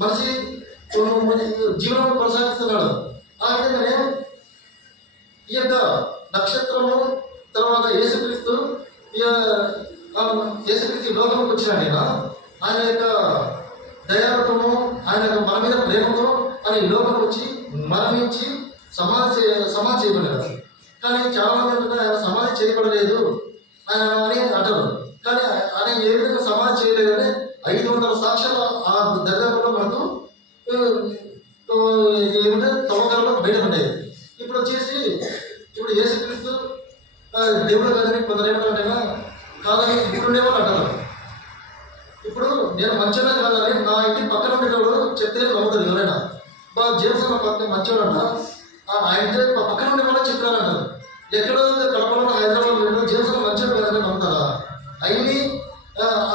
మనిషి జీవనం కొనసాగిస్తున్నాడు. ఆ విధంగానే ఈ యొక్క నక్షత్రము తర్వాత యేసుక్రీస్తు లోకంలోకి వచ్చినాడు. ఆయన యొక్క దయాలతోనూ ఆయన యొక్క మన మీద ప్రేమతో ఆయన ఈ లోకంలో వచ్చి మరణించి సమాధి చేయబడ్డాడు. కానీ చాలా మంది ఏంటంటే ఆయన సమాధి చేయబడలేదు ఆయన అని అంటారు. కానీ ఆయన ఏ విధంగా సమాధి చేయలేదని 500 సాక్ష్యాలు ఆ దర్గాలో మనకు ఏమంటే తవ్వకాలలో బయటపడ్డాయి. ఇప్పుడు వచ్చేసి యేసుక్రీస్తు దేవుడు కాదని కొందరు ఏమంటారంటే కాదని ఇప్పుడు ఉండేవాళ్ళు అంటారు. ఇప్పుడు నేను మంచిగా కాదని నా ఇంటి పక్కన ఉండేవాడు చెప్తే నమ్ముతారు ఎవరైనా. జేమ్స్ అన్న పక్కన మంచివాడు అంట, ఆ ఇంటి పక్కన ఉండే వాళ్ళు చెప్పారంటారు. ఎక్కడో కడపలో హైదరాబాద్లో జేమ్స్ అన్న మంచివాడు కాదని నమ్ముతారా? అవి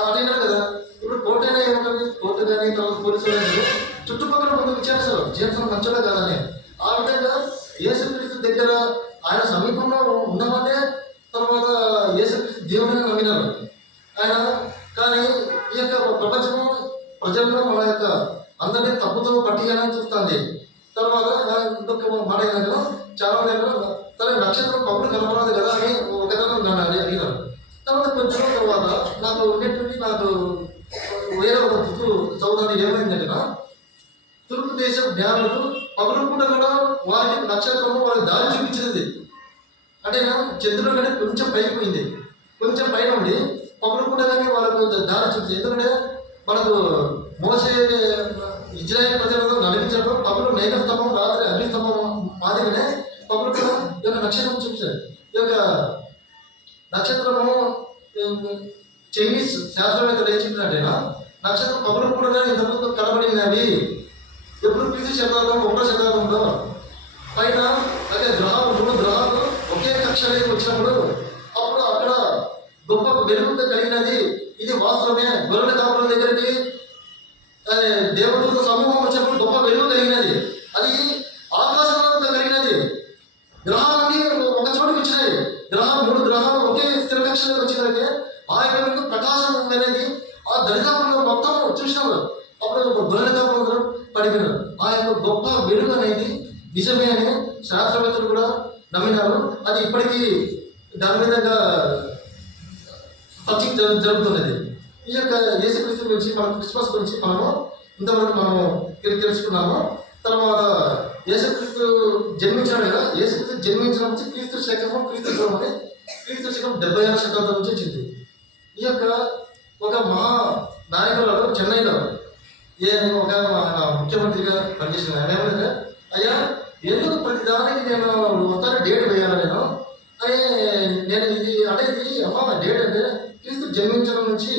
అడిగినారు కదా. ఇప్పుడు కోర్టు అయినా ఏముంటుంది, కోర్టు కానీ తర్వాత పోలీసులు కానీ చుట్టుపక్కల ముందు విచారిస్తారు జేమ్స్ అన్న మంచివాడే కాదని. ఆ విధంగా యేసుక్రీస్తు దగ్గర ఆయన సమీపంలో ఉన్నవాళ్ళే తర్వాత యేసుక్రీస్తు దేవుడిని నమ్మినారు ఆయన. కానీ ఈ యొక్క ప్రపంచము ప్రజల్లో మన యొక్క అందరినీ తప్పుతో పట్టియాలని చూస్తుంది. తర్వాత ఇంకొక మాట ఏంటంటే చాలా మంది తన నక్షత్రం పప్పులు కనపడదు కదా అని ఒకతను నన్ను అడిగినారు. తర్వాత కొంచెం తర్వాత నాకు ఉన్నటువంటి నాకు వేరే ఒక బుక్ చదువుతాను. ఏమైందంటే తూర్పు దేశం జ్ఞానులు పగలు పూట కూడా వారికి నక్షత్రము వాళ్ళకి దారి చూపించింది. అంటే చంద్రుడు కంటే కొంచెం పైకి పోయింది, కొంచెం పైన ఉండి పగలు పూట కానీ వాళ్ళకు దారి చూపించింది. ఎందుకంటే మనకు మోసే ఇజ్రాయేల్ ప్రజలతో నడిపించడం పగలు మేఘస్తంభం, రాత్రి అగ్నిస్తంభం మాదిరిగానే పగలు కూడా ఈ యొక్క నక్షత్రం చూపించారు. ఈ యొక్క నక్షత్రము చైనీస్ శాస్త్రవేత్తలు ఏం చెప్పినట్టేనా నక్షత్రం పగలు కూడా ఇంతకుముందు కనబడినవి ఎప్పుడు క్రీస్తు శతాబ్దం 1వ శతాబ్దంలో పైన అంటే గ్రహాలు 3 గ్రహాలు ఒకే కక్షలోకి వచ్చినప్పుడు అప్పుడు అక్కడ గొప్ప వెలుగు కలిగినది. ఇది వాస్తవమే. గొర్రెల కాపుల దగ్గరికి దేవదూత సమూహం వచ్చినప్పుడు గొప్ప వెలుగు కలిగినది. అది ఆకాశంలో కలిగినది. గ్రహాలన్నీ ఒక చోటుకి వచ్చినాయి. 3 గ్రహాలు ఒకే స్థిర కక్షలోకి వచ్చినాయి. ఆ యొక్క ప్రకాశం అనేది ఆ దరిదాపుల్లో మొత్తం చూసినారు. అప్పుడు గొర్రెల కాపులు పడిపోయినారు. ఆ యొక్క గొప్ప వెలుగు అనేది నిజమే అని శాస్త్రవేత్తలు కూడా నమ్మినారు. అది ఇప్పటికీ దాని మీదగా సర్చింగ్ జరుగుతున్నది. ఈ యొక్క యేసుక్రీస్తు గురించి మనం క్రిస్మస్ గురించి మనము ఇంతవరకు మనము తెలుసుకున్నాము. తర్వాత యేసుక్రీస్తు జన్మించాడు కదా, యేసుక్రీస్తు జన్మించిన నుంచి క్రీస్తు శకము క్రీస్తు పూర్వం క్రీస్తు శకం 76వ శతాబ్దం నుంచి వచ్చింది. ఈ యొక్క ఒక మహా నాయకురాలు చెన్నైలో ఒక ముఖ్యమంత్రిగా పనిచేసిన ఆయన ఏమంటే, అయ్యా ఎందుకు ప్రతిదానికి నేను వస్తాను డేట్ వేయాలి నేను అని నేను ఇది అంటే ఇది అమ్మ డేట్ అంటే క్రీస్తు జన్మించడం నుంచి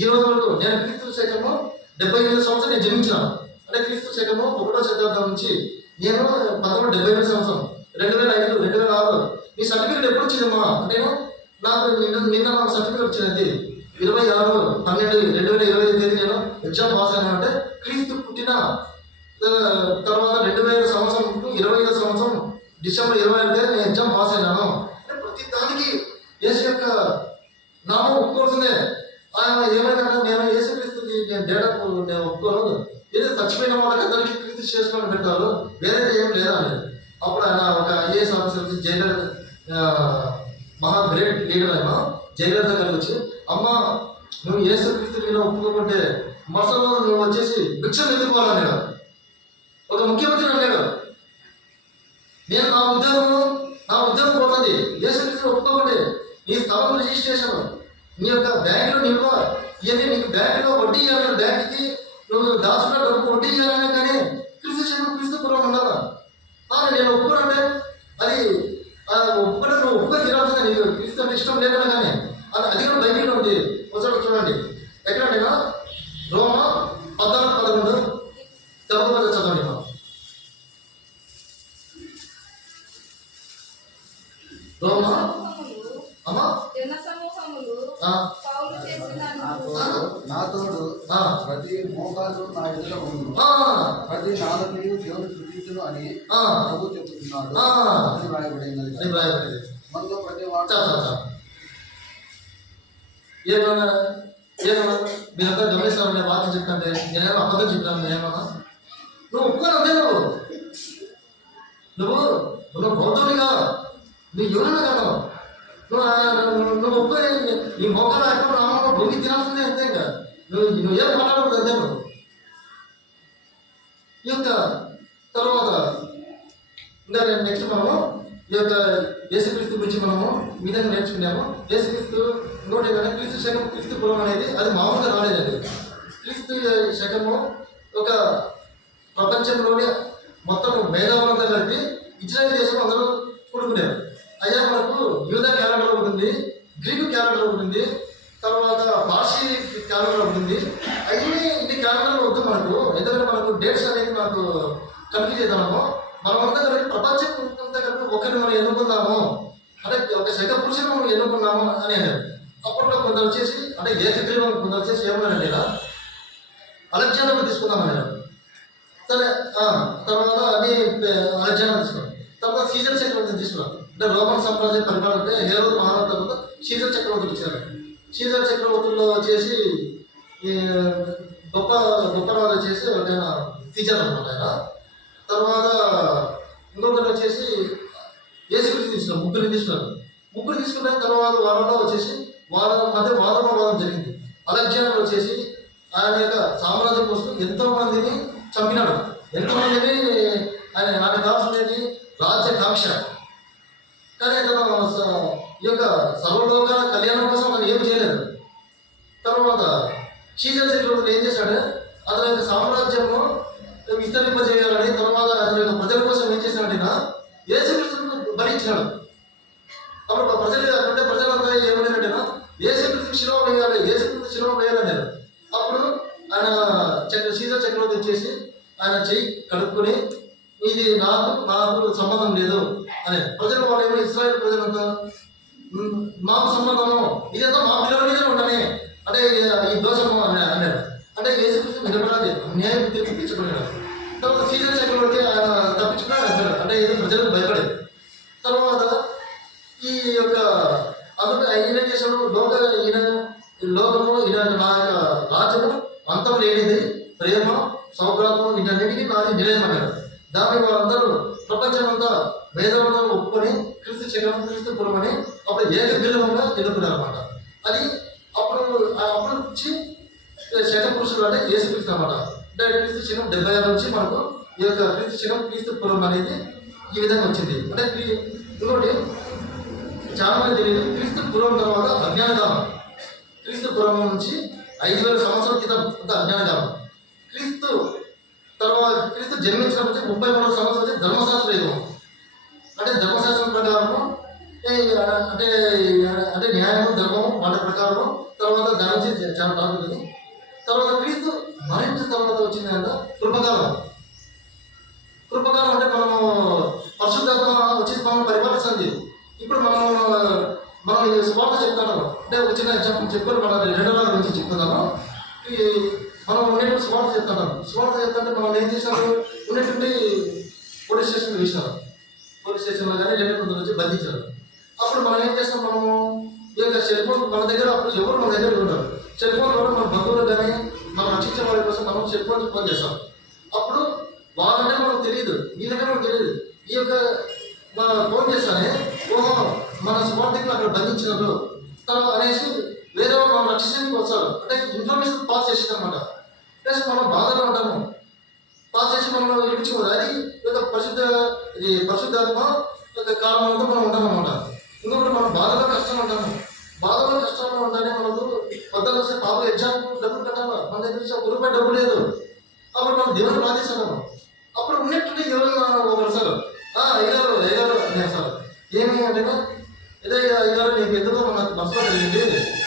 ఈ రోజు వరకు నేను క్రీస్తు శకము 78 సంవత్సరం నేను జన్మించినాను. అంటే క్రీస్తు శకము 1వ శతాబ్దం నుంచి నేను 1978 సంవత్సరం 2005 2006 ఈ సర్టిఫికేట్ ఎప్పుడు వచ్చిందమ్మా అంటే నాకు నిన్న నాకు సర్టిఫికేట్ వచ్చినది 26/12/2020 తేదీ నేను ఎగ్జామ్ పాస్ అయినా. అంటే క్రీస్తు పుట్టిన తర్వాత 2000 సంవత్సరం 25వ సంవత్సరం డిసెంబర్ 25 తేదీ నేను ఎగ్జామ్ పాస్ అయినాను. అంటే ప్రతి దానికి యేసు యొక్క నామం ఒప్పుకోవాల్సిందే. ఆయన ఏమైనా నేను యేసు క్రీస్తు నేను డేటా నేను ఒప్పుకోను. ఏదో చచ్చిపోయిన వాళ్ళకి అందరికీ క్రీస్తు చేసుకొని పెడతారు, వేరేది ఏం లేదా అని. అప్పుడు ఆయన ఒక ఐఏఎస్ ఆఫీసర్ జైలర్ మహా గ్రేట్ లీడర్ అయినా జైలర్ దగ్గర వచ్చి, అమ్మ నువ్వు యేసు క్రీస్తు మీద ఒప్పుకోకుంటే మరుసటి రోజు నువ్వు వచ్చేసి భిక్షను ఎత్తుకోవాలన్నాడు. ఒక ముఖ్యమంత్రి అన్నాడు, నేను నా ఉద్యోగం పోతుంది. యేసు క్రీస్తు ఒప్పుకోకుంటే నీ స్థలం రిజిస్ట్రేషన్, నీ యొక్క బ్యాంకులో నిల్వ ఇవన్నీ నీకు బ్యాంకులో వడ్డీ ఇవ్వాలన్నా, బ్యాంకుకి నువ్వు దాచుకున్న డబ్బు వడ్డీ ఇవ్వాలన్నా కానీ క్రీస్తు పూర్వం ఉండాలా. నేను ఒప్పుకోనంటే అది ఒప్పుకుంటే నువ్వు ఒప్పుకొని తినాల్సిందే. నీకు క్రీస్తు అంటే ఇష్టం లేకుండా కానీ అది కూడా బైబిల్లో ఉంది. ఒకసారి చూడండి ఎక్కడైనా రోమా 14:11 చదవండి. రోమా అమ్మా జన సమూహములు పౌలు చేసిన నా తోడు ప్రతి మోకాలు నా ఎదుట ఉండు, ప్రతి నాలుగు దేవుని స్తుతించును అని ప్రభు చెబుతున్నాడు అని రాయబడింది. మనలో ప్రతి వాడు ఏమన్నా మీరంతా గమనిస్తాను. నేను వాక్యం చెప్తాంటే నేనేమో అబద్ధం చెప్పాను. నేనేమన్నా నువ్వు ఒప్పుకొని అంతే నువ్వు బౌద్ధునిగా నువ్వు ఎవరైనా కదా నువ్వు ఒప్పుకొని నీ మోకాలు అయిపోయి రామో భూమి తినాల్సిందే అంతే. ఇంకా నువ్వు ఏం మాట్లాడకూడదు అంతే. నువ్వు ఈ యొక్క తర్వాత ఇంకా నెక్స్ట్ మనము ఈ యొక్క యేసుక్రీస్తు గురించి మనము ఈ విధంగా నేర్చుకున్నాము. యేసుక్రీస్తు ఇంకోటి ఏంటంటే క్రీస్తు శకం క్రీస్తు పూర్వం అనేది అది మామూలుగా రాలేదండి. క్రీస్తు శకము ఒక ప్రపంచంలోని మొత్తం మేధావులంతా కలిపి ఇజ్రాయెల్ దేశం అందరూ కూడుకున్నారు. అయ్యా మనకు యూదా క్యాలెండర్ ఉంటుంది, గ్రీకు క్యాలెండర్ ఉంటుంది, తర్వాత పార్సీ క్యాలెండర్ ఉంటుంది. అన్నీ ఇన్ని క్యాలెండర్లు వద్దు మనకు. ఎందుకంటే మనకు డేట్స్ అనేది మనకు కన్ఫ్యూజ్ అవుతాము. మనమంతా కలిపి ప్రపంచం అంతా కలిపి ఒకరిని మనం ఎన్నుకుందాము అంటే ఒక శక పురుషుని మనం ఎన్నుకున్నాము అని అన్నారు. అప్పట్లో కొందరు వచ్చేసి అంటే ఏకగ్రీవం కొందరు వచ్చేసి ఏమన్నారండి ఇలా అలెగ్జాండర్ తీసుకుందామన్నారు. సరే తర్వాత అన్ని అలెగ్జాండర్ తీసుకున్నాం. తర్వాత సీజర్ చక్రవర్తిని తీసుకున్నాం. అంటే రోమన్ సామ్రాజ్యం పరిపాలన అంటే హేరోదు మహారాజు తర్వాత సీజర్ చక్రవర్తులు ఇచ్చారు. సీజర్ చక్రవర్తుల్లో వచ్చేసి ఈ గొప్ప రాజు వచ్చేసి ఒక సీజర్ అనమాట ఆయన. తర్వాత ఇంకొకటి వచ్చేసి యేసుక్రీస్తు తీసుకున్నారు. ముగ్గురిని తీసుకున్నారు. ముగ్గురు తీసుకున్న తర్వాత వారంలో వచ్చేసి వారు కళ్యాణం కోసం అతను ఏం చేయలేదు. తర్వాత సీజర్ చక్రవర్తి ఏం చేశాడు, అతని యొక్క సామ్రాజ్యము విస్తరింపజేయాలని, తర్వాత అతని యొక్క ప్రజల కోసం ఏం చేశాడంటే యేసుక్రీస్తును భరించాడు. అప్పుడు ప్రజలంతా ఏమన్నారంటే యేసుక్రీస్తు శిలువ వేయాలి, యేసుక్రీస్తు శిలువ వేయాలని. అప్పుడు ఆయన సీజర్ చక్రవర్తి వచ్చేసి ఆయన చెయ్యి కడుక్కొని ఇది నాకు సంబంధం లేదు అని. ప్రజలు వాళ్ళు ఏమో ఇస్రాయేల్ ప్రజలంతా మాకు సంబంధము, ఇదంతా మా పిల్లల మీద ఉండని అంటే ఈ దోషము అని అన్నాడు. అంటే యేసుక్రీస్తు నిలబడాలి, న్యాయం తీర్పించబడ్డాడు. తర్వాత సీజర్ చక్రవర్తి ఆయన తప్పించుకున్నాడు అంటాడు, అంటే ఇది ప్రజలకు భయపడేది. తర్వాత ఈ యొక్క అతను ఈయన చేసాడు లోకము ఈయన నా యొక్క రాజ్యము అంతం లేనిది, ప్రేమ సౌభ్రాత్మం వీటన్నిటికీ నాది నిలయమన్నాడు. దాన్ని వాళ్ళందరూ ప్రపంచమంతా వేదంలో ఒప్పుకొని క్రీస్తు శకం క్రీస్తు పురం అని అప్పుడు ఏకగ్రీవంగా నిలుపున్నారు అనమాట. అది అప్పుడు నుంచి శక పురుషులు అంటే యేసుక్రీస్తు అనమాట. అంటే క్రీస్తు శకం 76 నుంచి మనకు ఈ యొక్క క్రీస్తు శకం క్రీస్తు పురం అనేది ఈ విధంగా వచ్చింది. అంటే ఇంకోటి చాలా మంది తెలియదు, క్రీస్తు పురం తర్వాత అజ్ఞానకాలం. క్రీస్తు పురం నుంచి 5000 సంవత్సరాల క్రితం అంత అజ్ఞానకాలం. క్రీస్తు తర్వాత క్రీస్తు జన్మించినప్పటి 33 సంవత్సరాలు వచ్చి ధర్మశాస్త్ర యుగం. అంటే ధర్మశాస్త్రం ప్రకారము అంటే న్యాయము ధర్మము వాటి ప్రకారము తర్వాత దాని నుంచి చాలా టాపిక్. తర్వాత క్రీస్తు మరింత తర్వాత వచ్చింది అంటే కృపకాలం. కృపకాలం అంటే మనము పరిశుద్ధాత్మ వచ్చేసి మనం పరిపాలిస్తుంది. ఇప్పుడు మనం స్వార్థ చెప్తాను అంటే ఒక చిన్న ఎగ్జాంపుల్ చెప్పారు, మన 2 నుంచి చెప్తున్నాను. మనం ఉన్నట్టు స్వార్థ చెప్తాంటే మనం ఏం చేశారు, ఉన్నటువంటి పోలీస్ స్టేషన్లో వేసినారు. పోలీస్ స్టేషన్లో కానీ లేదా కొందరు వచ్చి బంధించారు. అప్పుడు మనం ఏం చేస్తాం, మనము ఈ యొక్క సెల్ ఫోన్ మన దగ్గర అప్పుడు ఎవరు మన దగ్గర ఉంటారు. సెల్ ఫోన్ కూడా మన బంధువులు కానీ మనం రక్షించే వాళ్ళ కోసం మనం సెల్ ఫోన్ చేస్తాం. అప్పుడు వాళ్ళంటే మనకు తెలియదు, వీళ్ళంటే మనకు తెలియదు. ఈ యొక్క మన ఫోన్ చేస్తానే ఓహో మన స్వార్థకులు అక్కడ బంధించినారు తర్వాత అనేసి వేరే వాళ్ళు మనం రక్షించడానికి వస్తారు. అంటే ఇన్ఫర్మేషన్ పాస్ చేసింది అనమాట. ప్లస్ మనం బాధలో ఉంటాము, పాస్ చేసి మనం వినిపించుకోవాలి. అది ఒక పరిశుద్ధాత్మ యొక్క కాలంలో మనం ఉంటాం అనమాట. ఇంకొకటి మనం బాధలో కష్టంలో ఉంటాము. బాధలో కష్టంలో ఉండాలి. మనకు పొద్దున్న వస్తే పాప ఎగ్జామ్ డబ్బులు కట్టాలి, మన దగ్గర నుంచి 1 రూపాయి డబ్బు లేదు. అప్పుడు మనం దేవుని ప్రార్థిస్తున్నాము. అప్పుడు ఉన్నట్టు ఎవరు ఒకరు సార్ అయ్యారు అనే సార్ ఏమి అంటే ఇదే అయ్యారు నీకు ఎందుకో నాకు బస్సులో జరిగింది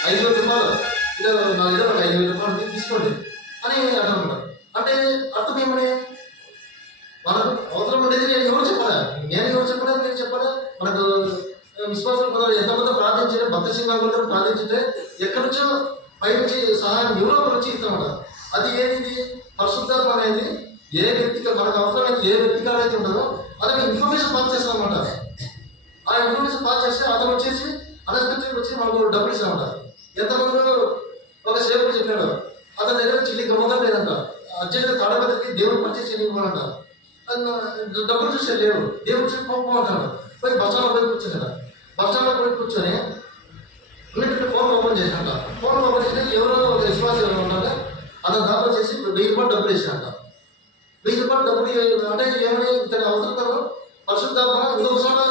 5,000 రూపాయలు ఇదే నా దగ్గర ఒక 5,000 రూపాయలు తీసుకోండి అని అంటారు. అంటే అర్థం ఏమని మనకు అవసరం ఉండేది నేను ఎవరు చెప్పాలా, నేను చెప్పాలా. మనకు విశ్వాసం ఎంతమంది ప్రార్థించే భక్త సింహాలు ప్రార్థించితే ఎక్కడి నుంచో పై నుంచి సహాయం ఎవరో ఒకరు వచ్చి ఇస్తామట. అది ఏది పరిశుద్ధాత్మ అనేది ఏ వ్యక్తికి మనకు అవసరమైతే ఏ వ్యక్తిగా అయితే ఉంటుందో అతనికి ఇన్ఫర్మేషన్ పాస్ చేస్తాం అనమాట. ఆ ఇన్ఫర్మేషన్ పాస్ చేస్తే అతను వచ్చేసి అన్ఎక్స్పెక్టెడ్ వచ్చి మనకు డబ్బులు ఇస్తామంట. ఎంతమంది ఒక సేవకుడు చెప్పాడు, అతని దగ్గర చిల్లి గమ్మకం లేదంట. అర్జెంట్గా తాడపత్రికి దేవుడు పర్చేస్ చేయనివ్వాలంట. డబ్బులు చూస్తే లేవు, దేవుడు చూసి పోమంటాడు. పోయి బస్టాండ్లో పోయి కూర్చున్నాడు. బస్టాండ్లో పోయి కూర్చొని ఉన్నట్టు ఫోన్ ఓపెన్ చేసినట్ట. ఫోన్ ఓపెన్ చేసి ఎవరో ఒక విశ్వాసం ఉంటే అతను దాంట్లో చేసి 1000 రూపాయలు డబ్బులు వేసినట్ట. 1000 రూపాయలు డబ్బులు అంటే ఏమని ఇతని అవసరం పరిశుద్ధాత్మ ఇంకొకసారి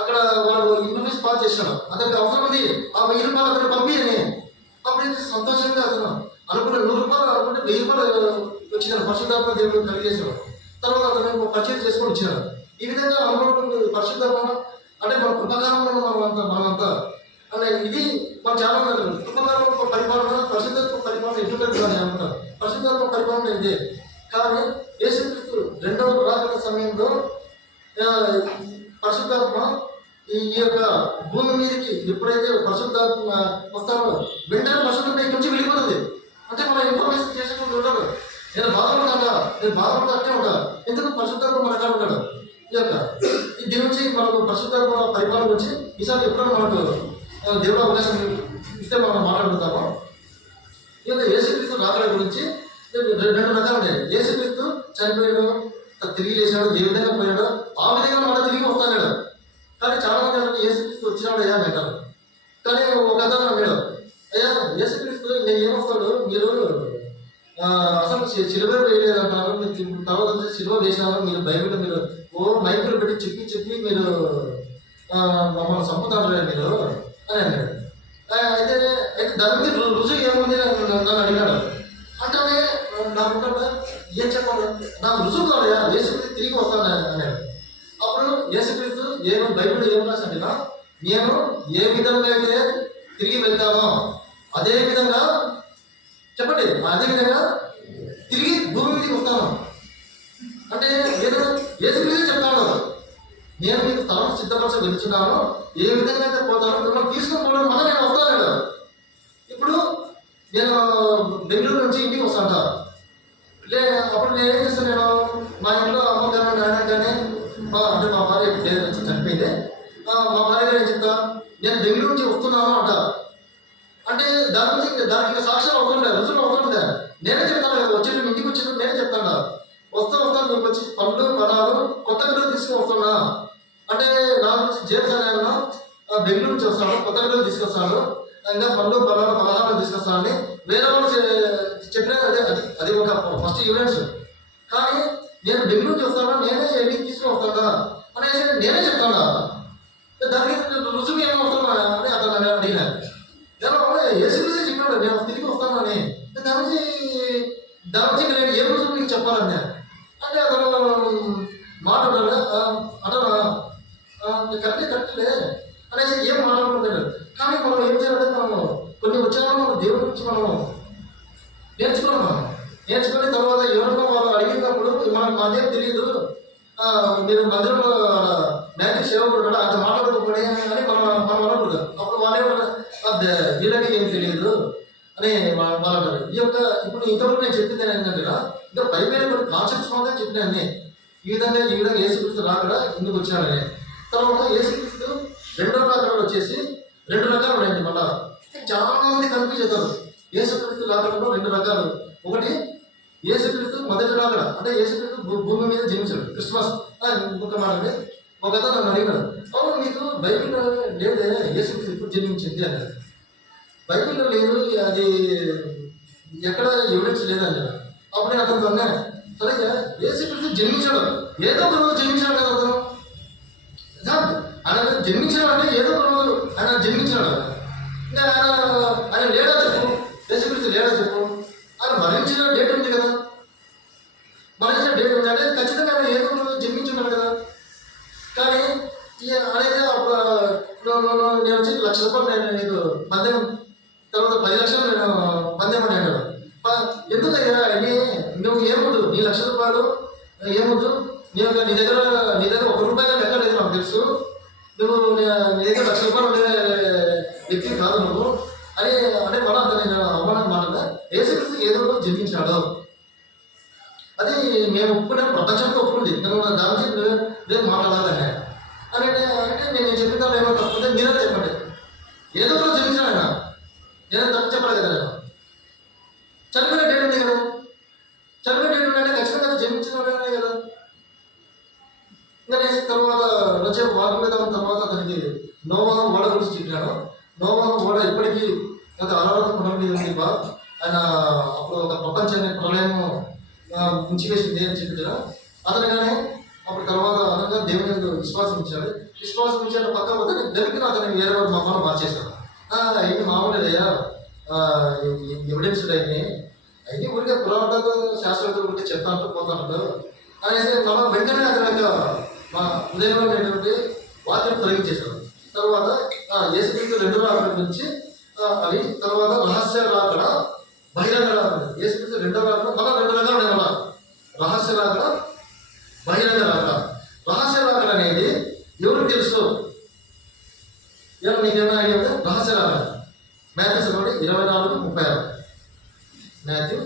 అక్కడ వాళ్ళు ఇన్ఫర్మేషన్ పాస్ చేసినాడు. అతనికి అవసరం ఉంది, ఆ 1000 రూపాయలు అతను పంపించని. అప్పుడు సంతోషంగా అతను అనుకున్న 100 రూపాయలు అనుకుంటే 1000 రూపాయలు వచ్చినాడు. పరిశుద్ధాత్మ దేవుడు కలిగేసాడు. తర్వాత అతను పర్చేజ్ చేసుకొని వచ్చినాడు. ఈ విధంగా అనుభవం పరిశుద్ధాత్మ అంటే మన కృపకాలంలో మనమంతా అంటే ఇది మనం చాలా కృపకాలంలో పరిపాలన పరిశుద్ధాత్మ పరిపాలన ఎటువంటి అని అంటారు. పరిశుద్ధాత్మ పరిపాలన ఇదే. కానీ యేసుక్రీస్తు 2వ రాకడ సమయంలో పరిశుద్ధాత్మ ఈ యొక్క భూమి మీదకి ఎప్పుడైతే పరిశుద్ధాత్మ వస్తారో వెంటనే పరిశుద్ధాత్మ ఇక్కడి నుంచి వెళ్ళిపోతుంది. అంటే మనం ఇన్ఫర్మేషన్ చేసేటువంటి ఉంటారు. నేను బాధపడతా ఉంటా. ఎందుకు పరిశుద్ధాత్మ మన కాడ ఉంటాడు. ఈ యొక్క దీని నుంచి మనకు పరిశుద్ధాత్మ పరిపాలన వచ్చి ఈసారి ఎప్పుడైనా మనకు దేవుడు అవకాశం ఇస్తే మనం మాట్లాడుతాము. ఈ యొక్క యేసుక్రీస్తు రాకడ గురించి 2 రకాలు ఉన్నాయి. యేసుక్రీస్తు చనిపోయాడు, తిరిగి లేచాడు, ఏ విధంగా పోయాడు, ఆ విధంగా మనం తిరిగి వస్తాడు. కానీ చాలా మంది అంటే యేసుక్రీస్తు వచ్చినాడు అయ్యా అని అంటారు. కానీ ఒక అతను అన్నాడు, అయ్యా యేసుక్రీస్తు నేను ఏమొస్తాడు, మీరు అసలు సిలువ వేయలేదంటారు, మీరు తర్వాత సిలువ వేసినారు, మీరు బైబిల్ మీరు మైకులు పెట్టి చెప్పి మీరు మమ్మల్ని చంపుతారు మీరు అని అన్నాడు. అయితే అయితే దాని మీద రుజువు ఏముంది నన్ను అడిగాడు. అంటేనే నాకు ఏం చెప్పాలి, నాకు రుజువు కాదయా, యేసుక్రీస్తు తిరిగి వస్తాను అన్నాడు. అప్పుడు యేసుక్రీస్తు ఏమో బైబిల్లో ఏం రాసండినా, నేను ఏ విధంగా అయితే తిరిగి వెళ్తానో అదే విధంగా చెప్పండి, అదే విధంగా తిరిగి భూమి మీదకి వస్తాను అంటే నేను యేసుక్రీస్తు చెప్తాను, నేను మీకు స్థలం సిద్ధపరచ వెళ్తున్నాను, ఏ విధంగా అయితే పోతానో మిమ్మల్ని తీసుకుని పోవడం వల్ల నేను వస్తాను కదా. ఇప్పుడు నేను బెంగళూరు నుంచి ఇంటికి వస్తాను. అప్పుడు నేనేం చేస్తాను, నేను మా ఇంట్లో అమ్మగారు నాన్న కానీ అంటే మా భార్య చనిపోయింది, మా భార్య గారు ఏం చెప్తా, నేను బెంగళూరు నుంచి వస్తున్నాను అంట. అంటే దానికి ఇంకా సాక్ష్యాలు అవుతుండే, రుజువులు అవుతుండే. నేనే చెప్తాను కదా, వచ్చేటప్పుడు ఇంటికి వచ్చేటప్పుడు నేనే చెప్తాను, వస్తాను మీకు వచ్చి పండ్లు బలాలు కొత్త గిడ్డలు తీసుకుని వస్తున్నా అంటే నా గురించి జేమ్స్ అనే బెంగళూరు నుంచి వస్తాను, కొత్త గిడ్డలు తీసుకొస్తాను, ఇంకా పండ్లు బలాలు పలహారాలు తీసుకొస్తాను అని వేరే వాళ్ళు చెప్పినా అది ఒక ఫస్ట్ ఎవిడెన్స్. కానీ నేను బెంగళూరు నుంచి వస్తాను, నేనే ఇంటికి తీసుకుని వస్తాను అనేసి నేనే చెప్తాను. దానికి రుజువు ఏమవుతున్నా అని అతను అడిగినాను. యేసుక్రీస్తు చెప్పాడు నేను తిరిగి వస్తానని, దాని నుంచి నేను ఏ రుజువు మీకు చెప్పాలన్నా అంటే అతను మాట్లాడాలి అతను కరెక్ట్లే అనేసి ఏం మాట్లాడుకుంటాడు. కానీ మనం ఏం చేయాలంటే మనము కొన్ని వచ్చాము మన దేవుడి నుంచి మనము నేర్చుకుని తర్వాత ఎవరన్నా వాళ్ళు అడిగినప్పుడు మనకు మాకేం తెలియదు, మీరు మందిరంలో మ్యాజిక్ సేవకుడు అంత మాట్లాడకపోయి అని మనం అనకూడదు. అప్పుడు వాళ్ళే వీళ్ళకి ఏం తెలియదు అని వాళ్ళు అంటారు. ఇప్పుడు ఇంతవరకు నేను చెప్పింది ఏంటంటే ఇంకా పైపైన కొన్ని కాన్సెప్ట్స్ మాత్రం చెప్పినాన్ని ఈ విధంగా యేసుక్రీస్తు రాకడా ఎందుకు వచ్చానని. తర్వాత యేసుక్రీస్తు రెండో రాకడ వచ్చేసి 2 రకాలు ఉన్నాయండి. మళ్ళా చాలా మంది కన్ఫ్యూజ్ అవుతారు. యేసుక్రీస్తు రాకడలో 2 రకాలు. ఒకటి యేసుక్రీస్తు మొదటి రాకడ అంటే యేసుక్రీస్తు భూమి మీద జన్మించాడు, క్రిస్మస్ ఇంకొక మాట. ఒక అతను నన్ను అడిగినాడు, అవును మీకు బైబిల్లో లేదే యేసుక్రీస్తు ఇప్పుడు జన్మించింది అన్నారు. బైబిల్లో లేదు, అది ఎక్కడ ఎవిడెన్స్ లేదని. అప్పుడు నేను అతను అన్నా, సరే యేసుక్రీస్తు జన్మించాడు, ఏదో ఒక రోజు జన్మించాడు కదా అతను. ఆయన జన్మించాడు అంటే ఏదో ఒక రోజు ఆయన జన్మించాడు. ఇంకా ఆయన లేడా చెప్పు, యేసుక్రీస్తు లేడా చెప్పు, ఆయన మరణించిన డేట్ ఉంది కదా, మరణించిన డేట్ ఉంది అంటే ఖచ్చితంగా ఆయన ఏదో ఒక రోజు జన్మించున్నాడు కదా. కానీ అనేది అప్పుడు నేను వచ్చి ₹1,00,000 నేను నీకు పందెం, తర్వాత 10 లక్షలు నేను పందెం అని అన్నాడు. ఎందుకయ్యా అని నువ్వు ఏముందు, నీ ₹1,00,000 ఏముందు, నీ దగ్గర ₹1 లెక్క లేదు నాకు తెలుసు, నువ్వు నీ దగ్గర ₹1,00,000 ఉండే వ్యక్తి కాదు నువ్వు అని అంటే మళ్ళీ అంత నేను అవ్వడానికి మాట. యేసుక్రీస్తు ఏదో జన్మించాడు, అది మేము ఒప్పుకునే ప్రపంచంతో ఒప్పుకుంది, దాని గురించి నేను మాట్లాడాలని అంటే నేను చెప్పిన దాంట్లో ఏమో తప్పుంటే మీరే చెప్పండి. ఏదో ఒక రోజు జన్మించాడు ఆయన, నేను తప్పు చెప్పాలి కదా. నేను చనిపోయిన డేట్ ఉంది కదా, చనిపోయిన డేట్ ఉందంటే ఖచ్చితంగా జన్మించిన వాడే కదా. ఇంకా నేను తర్వాత వచ్చే వారం మీద తర్వాత అతనికి నోవహు ఓడ గురించి చెప్పినాడు. నోవహు ఓడ ఇప్పటికీ గత అలవాటు పునర్ మీద ఉంది బా, ఆయన అప్పుడు ఒక ప్రపంచాన్ని ప్రళయము ముంచివేసింది అని చెప్పాడు అతను. కానీ అప్పుడు తర్వాత అనగా దేవుని మీద విశ్వాసం ఇచ్చాడు పక్క పోతే దొరికిన అతనికి వేరే వాడు మమ్మల్ని మార్చేశాడు. ఇది మామూలుదయ్యా, ఎవిడెన్స్ అయింది అయితే ఊరికే పురాతన శాస్త్రవేత్తలు ఊరికే చెప్తాంటూ పోతాంటాడు అనేసి మనం వెంటనే అతని యొక్క మా ఉదయంలో ఉన్నటువంటి వాక్యం తొలగించేశాడు. తర్వాత యేసుక్రీస్తు 2 రాకడ నుంచి అవి, తర్వాత రహస్య రాకడ, బహిరంగ రాకడ. యేసుక్రీస్తు 2వ రాకడ మళ్ళీ 2 రకాలు ఉన్నాయి. మళ్ళా రహస్య రాకడ, బహిరంగ రాకడ. రహస్య రాకడ అనేది ఎవరికి తెలుసు, మీకేమైనా ఐడియా ఉంటే రహస్య రాకడ మాథ్యూ చదవండి 24:36. మాథ్యూ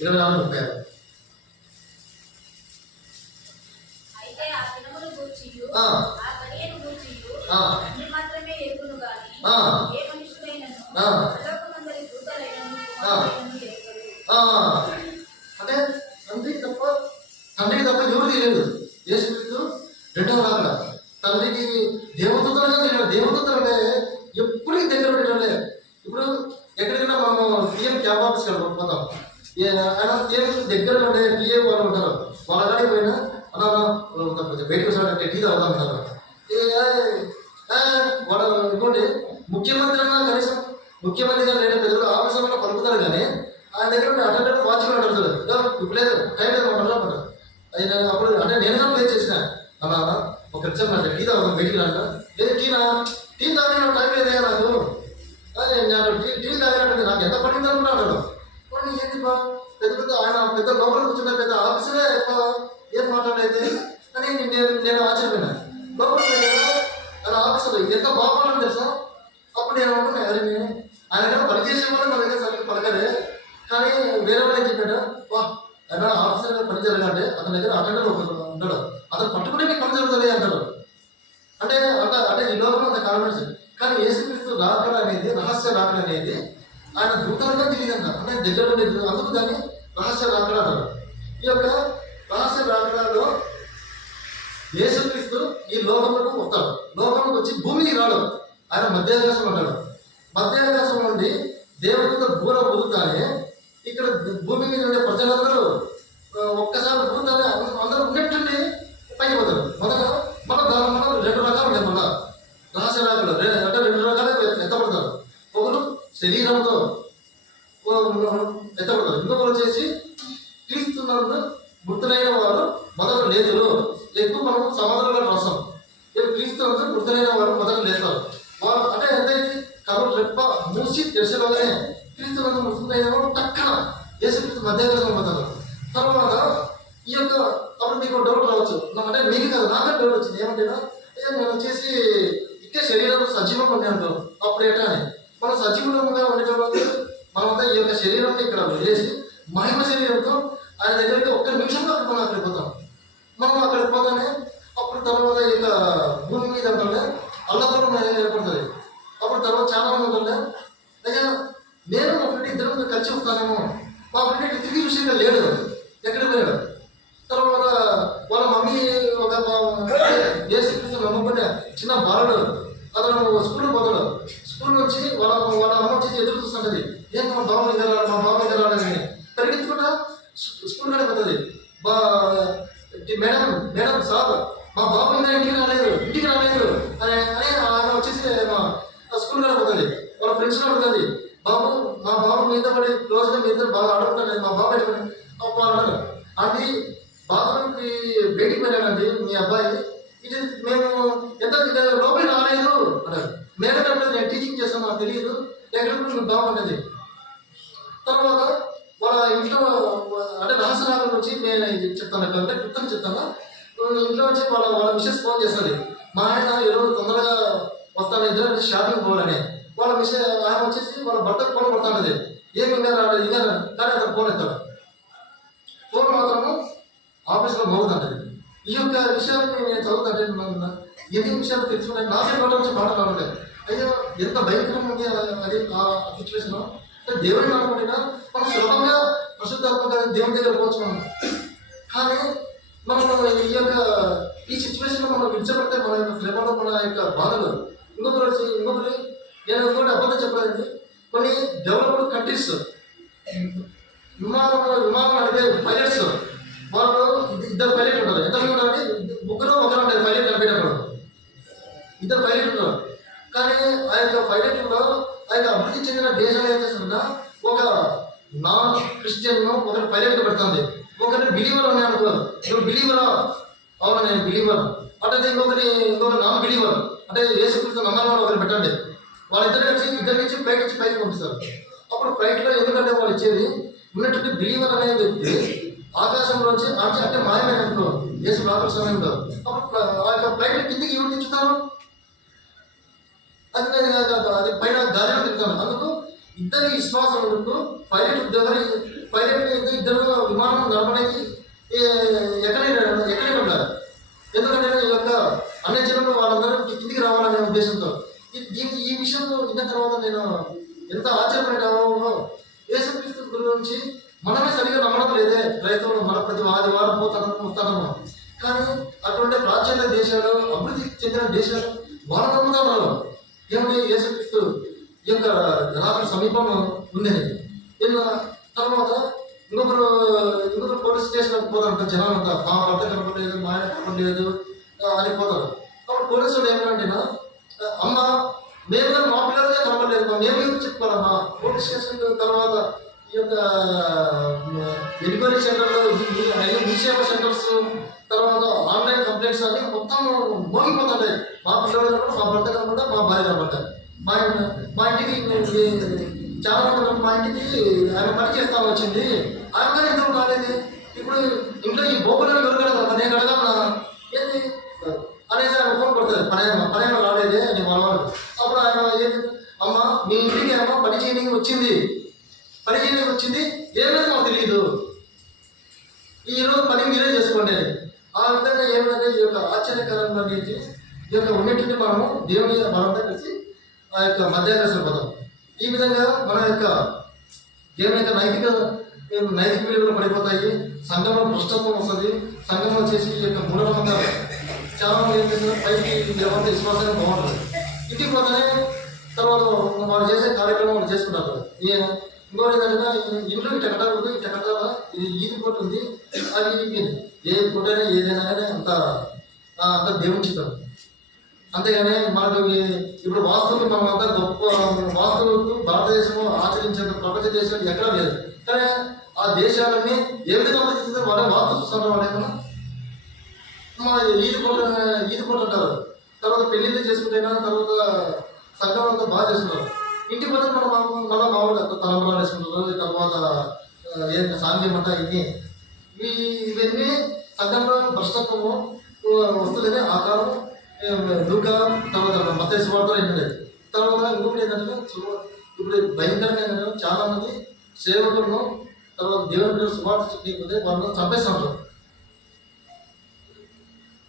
24:36. అయితే ఆ దినమును గూర్చియు ఆ గడియను గూర్చియు తండ్రి మాత్రమే ఎరుగును గాని ఏ మనుషుడైనను పరలోకమందలి దూతలైనను కుమారులైనను ఎరుగరు. అంటే తండ్రికి తప్ప ఎవరు తెలియదు. యేసుక్రీస్తు 2వ రాకడ తండ్రికి దేవదూతలుగా తెలియదు. దేవదూతలు అంటే ఎప్పటికీ దగ్గర ఉండేటోళ్ళే. ఇప్పుడు ఎక్కడికైనా మనము సీఎం క్యాంప్ ఆఫీస్కి వెళ్ళిపోతాం, ఆయన సీఎం దగ్గర ఉండే పిఏ వాళ్ళు ఉంటారు, వాళ్ళ కాడికి పోయినా అలా కొంచెం బయటకు వస్తాడంటే టీ తాగుతాం కదా, వాడు ఇంకోటి ముఖ్యమంత్రి అన్నా కనీసం ముఖ్యమంత్రి గారు లేని పెద్దలు ఆఫీసర్లో పలుకుతారు కానీ ఆయన దగ్గర అటెండర్ వాచ్మెన్ అంటారు ఇప్పుడు లేదు టైం లేదు మాట అది నేను అప్పుడు అంటే నేను ప్లే చేసిన అలా ఒక ఎగ్జామ్ అంటే టీ తాగుతాం బయటికి రాక లేదు టీ తాగిన టైం లేదే నాకు టీ తాగినట్టు నాకు ఎంత పడింది అనుకున్నాడు కొన్ని ఏంటి బా పెద్ద ఆయన పెద్ద లోపల కూర్చున్న పెద్ద ఆఫీసరే ఎక్కువ ఏం మాట్లాడలేదు అని నేను ఆశ్చర్యపోయినా లోపల ఆయన ఆఫీసర్ ఎంత బాగుపడాలని తెలుసా అప్పుడు నేను అనుకున్నా ఎవరిని ఆయన దగ్గర పనిచేసే వాళ్ళు మన దగ్గర సరిగ్గా పలకరే కానీ వేరే వాళ్ళు ఏం చెప్పాడు వా ఆయన ఆఫీసర్ పని జరగాలంటే అతని దగ్గర అటెండర్ ఉంటాడు అతను పట్టుకునే మీకు పని జరుగుతుంది అంటారు అంటే అంటే ఈ లోకంలో అంత కాన్ఫిడెన్స్ కానీ యేసుక్రీస్తు రాకడ అనేది రహస్య రాకడ అనేది ఆయన దూతలుగా తెలియదంట అంటే దగ్గర ఉండేది అందుకు దాన్ని రహస్య రాకడ అంటారు ఈ యొక్క రహస్య రాకడలో యేసుక్రీస్తు ఈ లోకంలోకి వస్తాడు లోకంలోకి వచ్చి భూమికి రాడు ఆయన మధ్యాకాశం అంటాడు మధ్యాకాశం నుండి దేవుడితో బూర ఊదుతానే ఇక్కడ భూమి మీద ఉండే ప్రజలందరూ ఒక్కసారి ఊదుతానే అందరూ ఉన్నట్టుండి పైకి పోతారు మన దానిలో 2 రకాలు ఉన్నాయి మన రహస్య రాకలు అంటే 2 రకాలుగా ఎత్తపడతారు ఒకరు శరీరంతో ఎత్తపడతారు ఇంకొకరు వచ్చేసి క్రీస్తున్నందు మృతులైన వారు మొదట లేదురు ఎక్కువ మనం సమాధానంలో రాస్తాం క్రీస్తున్నందు మృతులైన వారు మొదట లేస్తారు వాళ్ళు అంటే ఎంతైతే కబురు రెప్ప మూసి తెలిసేలోగానే క్రీస్తున్నందు మృతులైన వారు టక్కన యేసుక్రీస్తు మధ్యాకాశం పోతారు తర్వాత ఈ యొక్క అప్పుడు మీకు డౌట్ రావచ్చు అంటే మీకు కాదు నాకే డౌట్ వచ్చింది ఏమంటేనా నేను వచ్చేసి ఇకే శరీరంలో సజీవంగా ఉండే అంటారు అప్పుడు ఎట్లా అని మనం సజీవంగా ఉండేటప్పుడు మనమంతా ఈ యొక్క శరీరాన్ని ఇక్కడ వదిలేసి మహిమ శరీరంతో ఆయన దగ్గరికి ఒక్క నిమిషంలో మనం అక్కడికి పోతాం మనం అక్కడికి పోతానే అప్పుడు తర్వాత ఈ యొక్క భూమి మీద అంటే అల్లపురం ఏర్పడుతుంది అప్పుడు తర్వాత చాలా మంది ఉంటుండే అయ్యా నేను మా ఫ్రెండ్ ఇద్దరు కలిసి వస్తానేమో మా ఫ్రెండ్ తిరిగి చూసి లేడు ఎక్కడికి పోయాడు తర్వాత వాళ్ళ మమ్మీ ఒక యేసుక్రీస్తు నమ్ముకుంటే చిన్న బాలుడు అతను స్కూల్కి పోతాడు స్కూల్ నుంచి వాళ్ళ అమ్మ వచ్చి ఎదురు చూస్తుంటది ఏం మా బాబు ఎగరాడు మా బాబు ఎగరాడని పరిగెత్తుకుంటా స్కూల్ కాడ పోతుంది మేడం సార్ మా బాబు ఇంకా ఇంటికి రాలేదు అని ఆమె వచ్చేసి మా స్కూల్ కాడ పోతుంది వాళ్ళ ఫ్రెండ్స్ అడుగుతుంది బాబు మా బాబు మీతో పడి క్లోజ్గా మీ ఇద్దరు బాగా ఆడుకుంటారు మా బాబు ఎట్టుకుని అప్పుడు అన్నారు ఆంటీ బాత్రూమ్కి బయటికి వెళ్ళానండి మీ అబ్బాయి ఇది మేము ఎంత లోపలికి రాలేదు అన్నారు మేడం అంటే నేను టీచింగ్ చేస్తాను నాకు తెలియదు ఎక్కడ బాగుంటుంది తర్వాత వాళ్ళ ఇంట్లో అంటే రహస్యరాగం వచ్చి నేను చెప్తాను అంటే క్లుప్తంగా చెప్తాను ఇంట్లో వచ్చి వాళ్ళ మిస్సెస్ ఫోన్ చేస్తుంది మా ఆయన ఈరోజు తొందరగా వస్తాను ఇద్దరు షాపింగ్ పోవాలని వాళ్ళ మిస్సెస్ ఆయన వచ్చేసి వాళ్ళ భర్తకు ఫోన్ కొడుతుంటది ఏమి ఇంకా రాలేదు ఇంకా కానీ అతను ఫోన్ ఎత్తాడు ఫోన్ మాత్రము ఆఫీస్లో మోగుతుంటది ఈ యొక్క విషయాన్ని నేను చదువుతుంటే ఎన్ని విషయాలు తెలుసుకున్నాను నాకే నోట నుంచి మాట రావట్లేదు అయ్యో ఎంత భయంకరంగా ఉంది అది ఆ సిచ్యువేషన్ అంటే దేవుడిని అనుకుంటున్నా మనం సులభంగా ప్రశుద్ధాత్మక దేవుని దగ్గర పోవచ్చు మనం కానీ మనం ఈ యొక్క ఈ సిచ్యువేషన్లో మనం విడిచిపెడితే మన యొక్క శ్రమలో మన యొక్క బాధలు ఇంకొకటి నేను ఇంకోటి అబద్ధం చెప్పలేదండి కొన్ని డెవలప్డ్ కంట్రీస్ విమానం నడిపే పైలట్స్ వాళ్ళు ఇద్దరు పైలట్ ఉంటారు ఎంతమంది ఉంటారంటే ఒకరు ఉంటారు పైలట్ నడిపేటప్పుడు ఇద్దరు పైలట్ ఉంటారు కానీ ఆ యొక్క పైలట్లో ఆ యొక్క అభివృద్ధి చెందిన దేశాలు ఏం చేస్తుందా ఒక నాన్ క్రిస్టియన్ ఒకటి పైలట్గా పెడుతుంది ఒకటి బిలీవర్ అని అనుకో నువ్వు బిలీవరా అవును నేను బిలీవర్ అంటే ఇంకొక నాన్ బిలీవర్ అంటే యేసుక్రీస్తు నమ్మకం ఒకరు పెట్టండి ఇద్దరు నుంచి ఫ్లైట్ నుంచి పైకి పంపిస్తారు అప్పుడు ఫ్లైట్లో ఎందుకంటే వాళ్ళు ఇచ్చేది ఉన్నట్టు బిలీవర్ అనే వ్యక్తి ఆకాశంలోంచి అంటే మాయమైన అనుకో యేసు రాకడ సమయంలో అప్పుడు ఆ యొక్క ఫ్లైట్ కిందికి ఎవరు దించుతారు అది పైన గాలిలో తిరుగుతాను అందుకు ఇద్దరి విశ్వాసములకు పైలట్ ఇద్దరు విమానం నడపడానికి ఎక్కడైనా ఉండాలి ఎందుకంటే ఈ యొక్క అన్ని జనంలో వాళ్ళందరూ కిందికి రావాలనే ఉద్దేశంతో ఈ విషయం విన్న తర్వాత నేను ఎంత ఆశ్చర్యపడ్డానో యేసుక్రీస్తు గురించి మనమే సరిగా నమ్మడం లేదే రైతులు మన ప్రతి వారం వస్తానము కానీ అటువంటి ప్రాచీన దేశాలు అభివృద్ధి చెందిన దేశాలు వాళ్ళు నమ్ముతున్నారు ఏమంటే యేసుక్రీస్తు ఈ యొక్క రాత్రి సమీపం ఉందని తర్వాత ఇంకొకరు పోలీస్ స్టేషన్కి పోతారు జనాలంతా మా భర్త కనపడలేదు మా ఆయన కనపడలేదు అని పోతారు అప్పుడు పోలీసు వాళ్ళు ఏమంటేనా అమ్మ మేము కానీ మా పిల్లలకే కనబడలేదు, మేము ఏమి చెప్పుకోవాలమ్మా. పోలీస్ స్టేషన్ తర్వాత ఈ యొక్క ఎన్క్వైరీ సెంటర్లు, మీ సేవా సెంటర్స్, తర్వాత ఆన్లైన్ కంప్లైంట్స్ అన్ని మొత్తం మోగిపోతుంటాయి. మా పిల్లలు కనబడ, మా భర్త కనబడ, మా భార్య కనబడతాయి. మా ఇంటికి చాలా మంది, మా ఇంటికి ఆమె పని చేస్తా వచ్చింది, ఆమె కానీ ఎందుకు రాలేదు. ఇప్పుడు ఇంట్లో ఈ బొబ్బలను దొరకలేదు, నేను అడగాలన్నా ఏంటి అనేసి ఆయన ఫోన్ కొడుతుంది, పనేమో రాలేదే అని మనవాడు. అప్పుడు ఆయన ఏంటి, అమ్మ మీ ఇంటికి ఏమో పని చేయడానికి వచ్చింది, ఏమైనా మాకు తెలియదు, ఈరోజు పని మీరే చేసుకోండి. ఆ విధంగా ఏమిటంటే ఈ యొక్క ఆశ్చర్యకరంగా అనేది ఈ యొక్క ఉన్నట్టుండి మనము దేవుని మనంతా కలిసి ఆ యొక్క మధ్యాహ్న పదం. ఈ విధంగా మన యొక్క దేవుని యొక్క నైతిక విలువలు పడిపోతాయి. సంఘంలో భ్రష్టత్వం వస్తుంది. సంఘంలో వచ్చేసి ఈ యొక్క మూఢనమ్మకాలు చాలా మంది ఏం చేస్తారు, పైకి ఎవరితో విశ్వాసంగా బాగుంటుంది. ఇంటికి పోతేనే తర్వాత వాళ్ళు చేసే కార్యక్రమం వాళ్ళు చేసుకుంటారు. ఇంకోటి ఏంటంటే ఇంట్లో ఇట్ట కట్టాలి, ఇట్ట కట్టాలా, ఇది ఈది కొట్టు ఉంది, అది ఏ కొట్టైనా ఏదైనా కానీ అంత దేవుని చిత్తం. అంతేగాని మనకు ఇప్పుడు వాస్తువులు మనం అంతా గొప్ప వాస్తువులకు భారతదేశంలో ఆచరించేంత ప్రపంచ దేశాలు ఎక్కడా లేదు. కానీ ఆ దేశాలన్నీ ఏ విధంగా ఆచరిస్తే వాళ్ళ వాస్తు చూస్తున్నారు. వాళ్ళేమన్నా మన ఈది కొట్టు అంటారు. తర్వాత పెళ్ళిళ్ళు చేసుకుంటేనా, తర్వాత సంఘం అంతా బాగా చేసుకుంటారు. ఇంటి పద్ధతి మన మామూలుగా తలంబరాలు వేసుకుంటారు. తర్వాత ఏదైనా సాంగ్యం అంట ఇవన్నీ సంఘంలో భ్రష్టత్వము వస్తుందని ఆకారం దుఃఖ తర్వాత మత స్వార్థాలు ఏంటంటే. తర్వాత ఇంకొకటి ఏంటంటే ఇప్పుడు భయంకరంగా ఏంటంటే చాలా మంది సేవకులను తర్వాత దేవుని బిడ్డలు సువార్త చెప్పకపోతే వాళ్ళని చంపేస్తాం.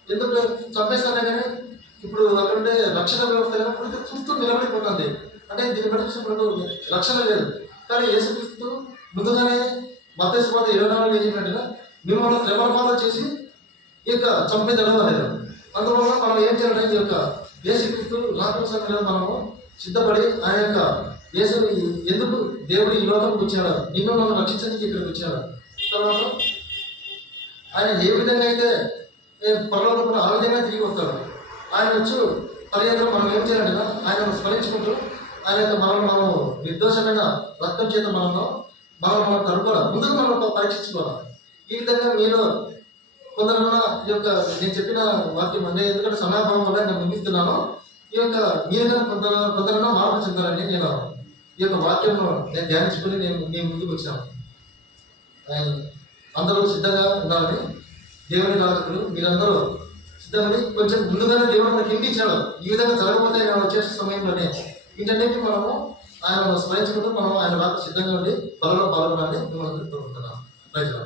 ఎందుకు చంపేస్తానే కానీ ఇప్పుడు అక్కడుండే రక్షణ వ్యవస్థ కానీ చూస్తూ నిలబడిపోతుంది. అంటే దీన్ని బట్టి చూసినప్పుడు రక్షణ లేదు. కానీ యేసుక్రీస్తు ముందుగానే మత్తయి సువార్త 24 ఏం చెప్పినట్టుగా మిమ్మల్ని శ్రమల పాలన చేసి ఈ యొక్క చంపేదడం అనేది. అందువల్ల మనం ఏం చేయాలంటే ఈ యొక్క యేసుక్రీస్తు రాత్రి సమయంలో మనము సిద్ధపడి ఆయన యొక్క యేసు ఎందుకు దేవుడు ఈ లోకంకి వచ్చాడు, నిన్ను నన్ను రక్షించడానికి ఇక్కడికి వచ్చాడు. తర్వాత ఆయన ఏ విధంగా అయితే పరలోకంలో ఆ విధంగా తిరిగి వస్తాడు. ఆయన వచ్చి పర్యంతం మనం ఏం చేయాలంటే ఆయన స్మరించుకుంటూ ఆయన యొక్క మనం నిర్దోషమైన రక్తం చేత మనం కనుక్కోవాలి. ముందుకు మనం పరీక్షించుకోవాలి. ఈ విధంగా మీరు కొందరన్నా ఈ యొక్క నేను చెప్పిన వాక్యం అంటే ఎందుకంటే సమయాభావం వల్ల నేను ముగిస్తున్నాను. ఈ యొక్క మీరు కొందరన్నా మార్పు చెందాలని నేను ఈ యొక్క వాక్యంలో నేను ధ్యానించుకుని నేను మీ ముందుకు వచ్చాను. అందరూ సిద్ధంగా ఉండాలని దేవుని నాయకులు మీరందరూ సిద్ధమని కొంచెం ముందుగానే దేవుడు మనకి హింట్ ఇచ్చాడు. ఈ విధంగా జరగబోతే నేను వచ్చే సమయంలోనే వీటన్నిటి మనము ఆయన స్మరించుకుంటూ మనం ఆయన వాకు సిద్ధంగా ఉండి బలలో పాల్గొనాలని మిమ్మల్ని కోరుకుంటున్నాను. రైతు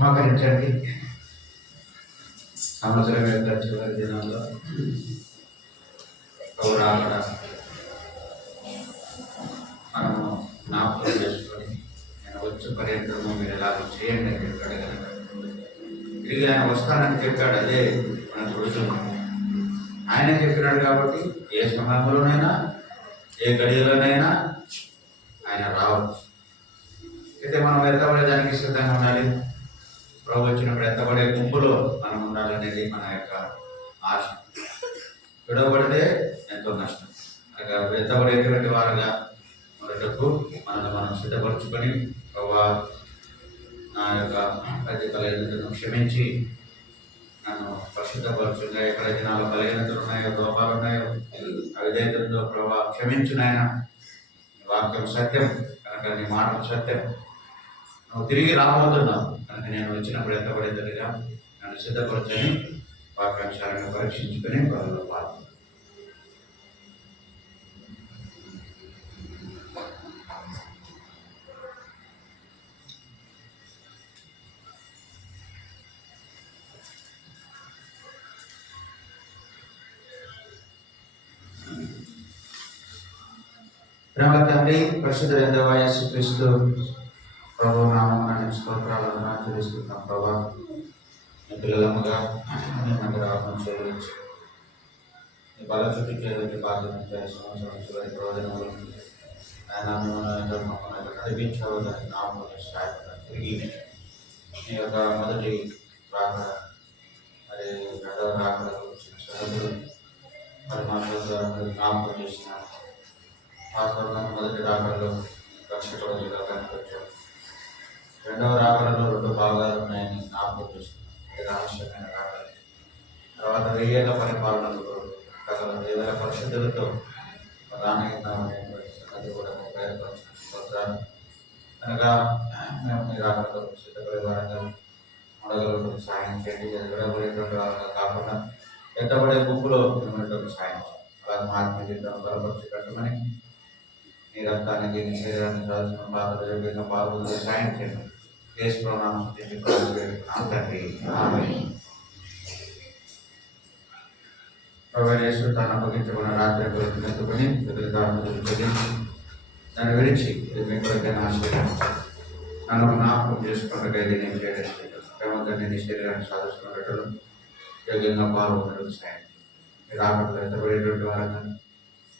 మోకరించండి. సంవత్సరం యొక్క చివరి దినాల్లో రాకడ మనము జ్ఞాపకం చేసుకొని నేను వచ్చే పర్యంతము మీరు ఎలాగ చేయండి అని చెప్పాడు కనుక తిరిగి ఆయన వస్తానని చెప్పాడు. అదే మనం చూస్తున్నాం. ఆయనే చెప్పినాడు కాబట్టి ఏ సమయంలోనైనా ఏ గడియలోనైనా ఆయన రావచ్చు. అయితే మనం ఎత్తబడేదానికి సిద్ధంగా ఉండాలి. ప్రభు వచ్చినప్పుడు ఎత్తబడే గుంపులో మనం ఉండాలనేది మన యొక్క ఆశ. విడవబడితే ఎంతో నష్టం. ఎత్తబడేటువంటి వారుగా మొదటకు మనల్ని మనం సిద్ధపరచుకొని ప్రభా నా యొక్క ప్రతి బలహీనతను క్షమించి నన్ను పరిశుద్ధపరచుగా ఎక్కడైతే నాలో బలహీనతలు ఉన్నాయో, లోపాలు ఉన్నాయో, అవిధేయతలతో ప్రభా క్షమించునైనా. వాక్యం సత్యం కనుక నీ మాటలు సత్యం. నువ్వు తిరిగి రాబోతున్నావు కనుక నేను వచ్చినప్పుడు ఎత్తబడేటట్టుగా నన్ను సిద్ధపరచని వాక్యానుసారంగా పరీక్షించుకొని వాళ్ళలో పాల్గొన్నాను. ప్రేమ తండ్రి, పరిశుద్ధ యేసుక్రీస్తు ప్రభు నామమున స్తోత్రాలను ఆచరిస్తున్నాం. ప్రభా నీ పిల్లలముగా నీ మందిర చెల్లించి నీ బల చుట్టూ చేయాలని బాధ్యత సంవత్సరం చివరి ప్రయోజనములు ఆయన మమ్మల్ని నడిపించావు. దానికి నామమున సాయం తిరిగి నీ యొక్క మొదటి రాకడ మరి రెండవ రాకడకు వచ్చిన శ్రద్ధలు మరి మా ద్వారా మీరు జ్ఞాపకం చేసిన వాస్తవంగా మొదటి రాకడలో రక్షకుడుగా కనిపించారు. రెండవ రాకడలో 2 భాగాలు ఉన్నాయని జ్ఞాపకం చేస్తున్నాం. ఇది రహస్యమైన రాకడ. తర్వాత 1000 ఏళ్ల పరిపాలనలో సకల దేవర పరిశుద్ధులతో రానయ్యేటువంటి సంగతి కూడా మేము ప్రయత్నించాలి. అనగా మేము మీ రాకడతో సిద్ధపడే వారంగా ఉండగలకు సాయం చేయండి. ఎదురబడేటువంటి వారంగా కాకుండా ఎత్తబడే గుంపులో మిమ్మల్ని సాయం చేయండి. అలాగే మార్పు జీవితం బలపరిచి కట్టమని మీ రక్తానికి మీ శరీరాన్ని సాధించిన బాధ యోగ్యంగా పాల్గొనే సాయం చేయండి. దేశ ప్రణామం తండ్రి. ప్రవేశ తాను అప్పగించబడిన రాత్రి ఎత్తుకొని నన్ను విడిచి ఇది మీ కొరకైనా ఆశ్చర్యం నన్ను జ్ఞాపకం చేసుకున్నట్టుగా ఇది నేను చేయడం ప్రేమతో నేను ఈ శరీరాన్ని సాధిస్తున్నట్లు యోగ్యంగా పాల్గొనడానికి సాయం చేయండి. రాకడలో ఎత్తబడేటువంటి వారంగా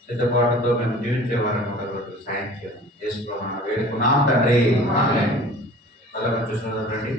సిద్ధపాటుతో మేము జీవించే వారంగా ఉండగలకు సాయం చేయండి. దేశ ప్రమాణ వేడుకున్నాం తండ్రి. అలాగే చూసినటువంటి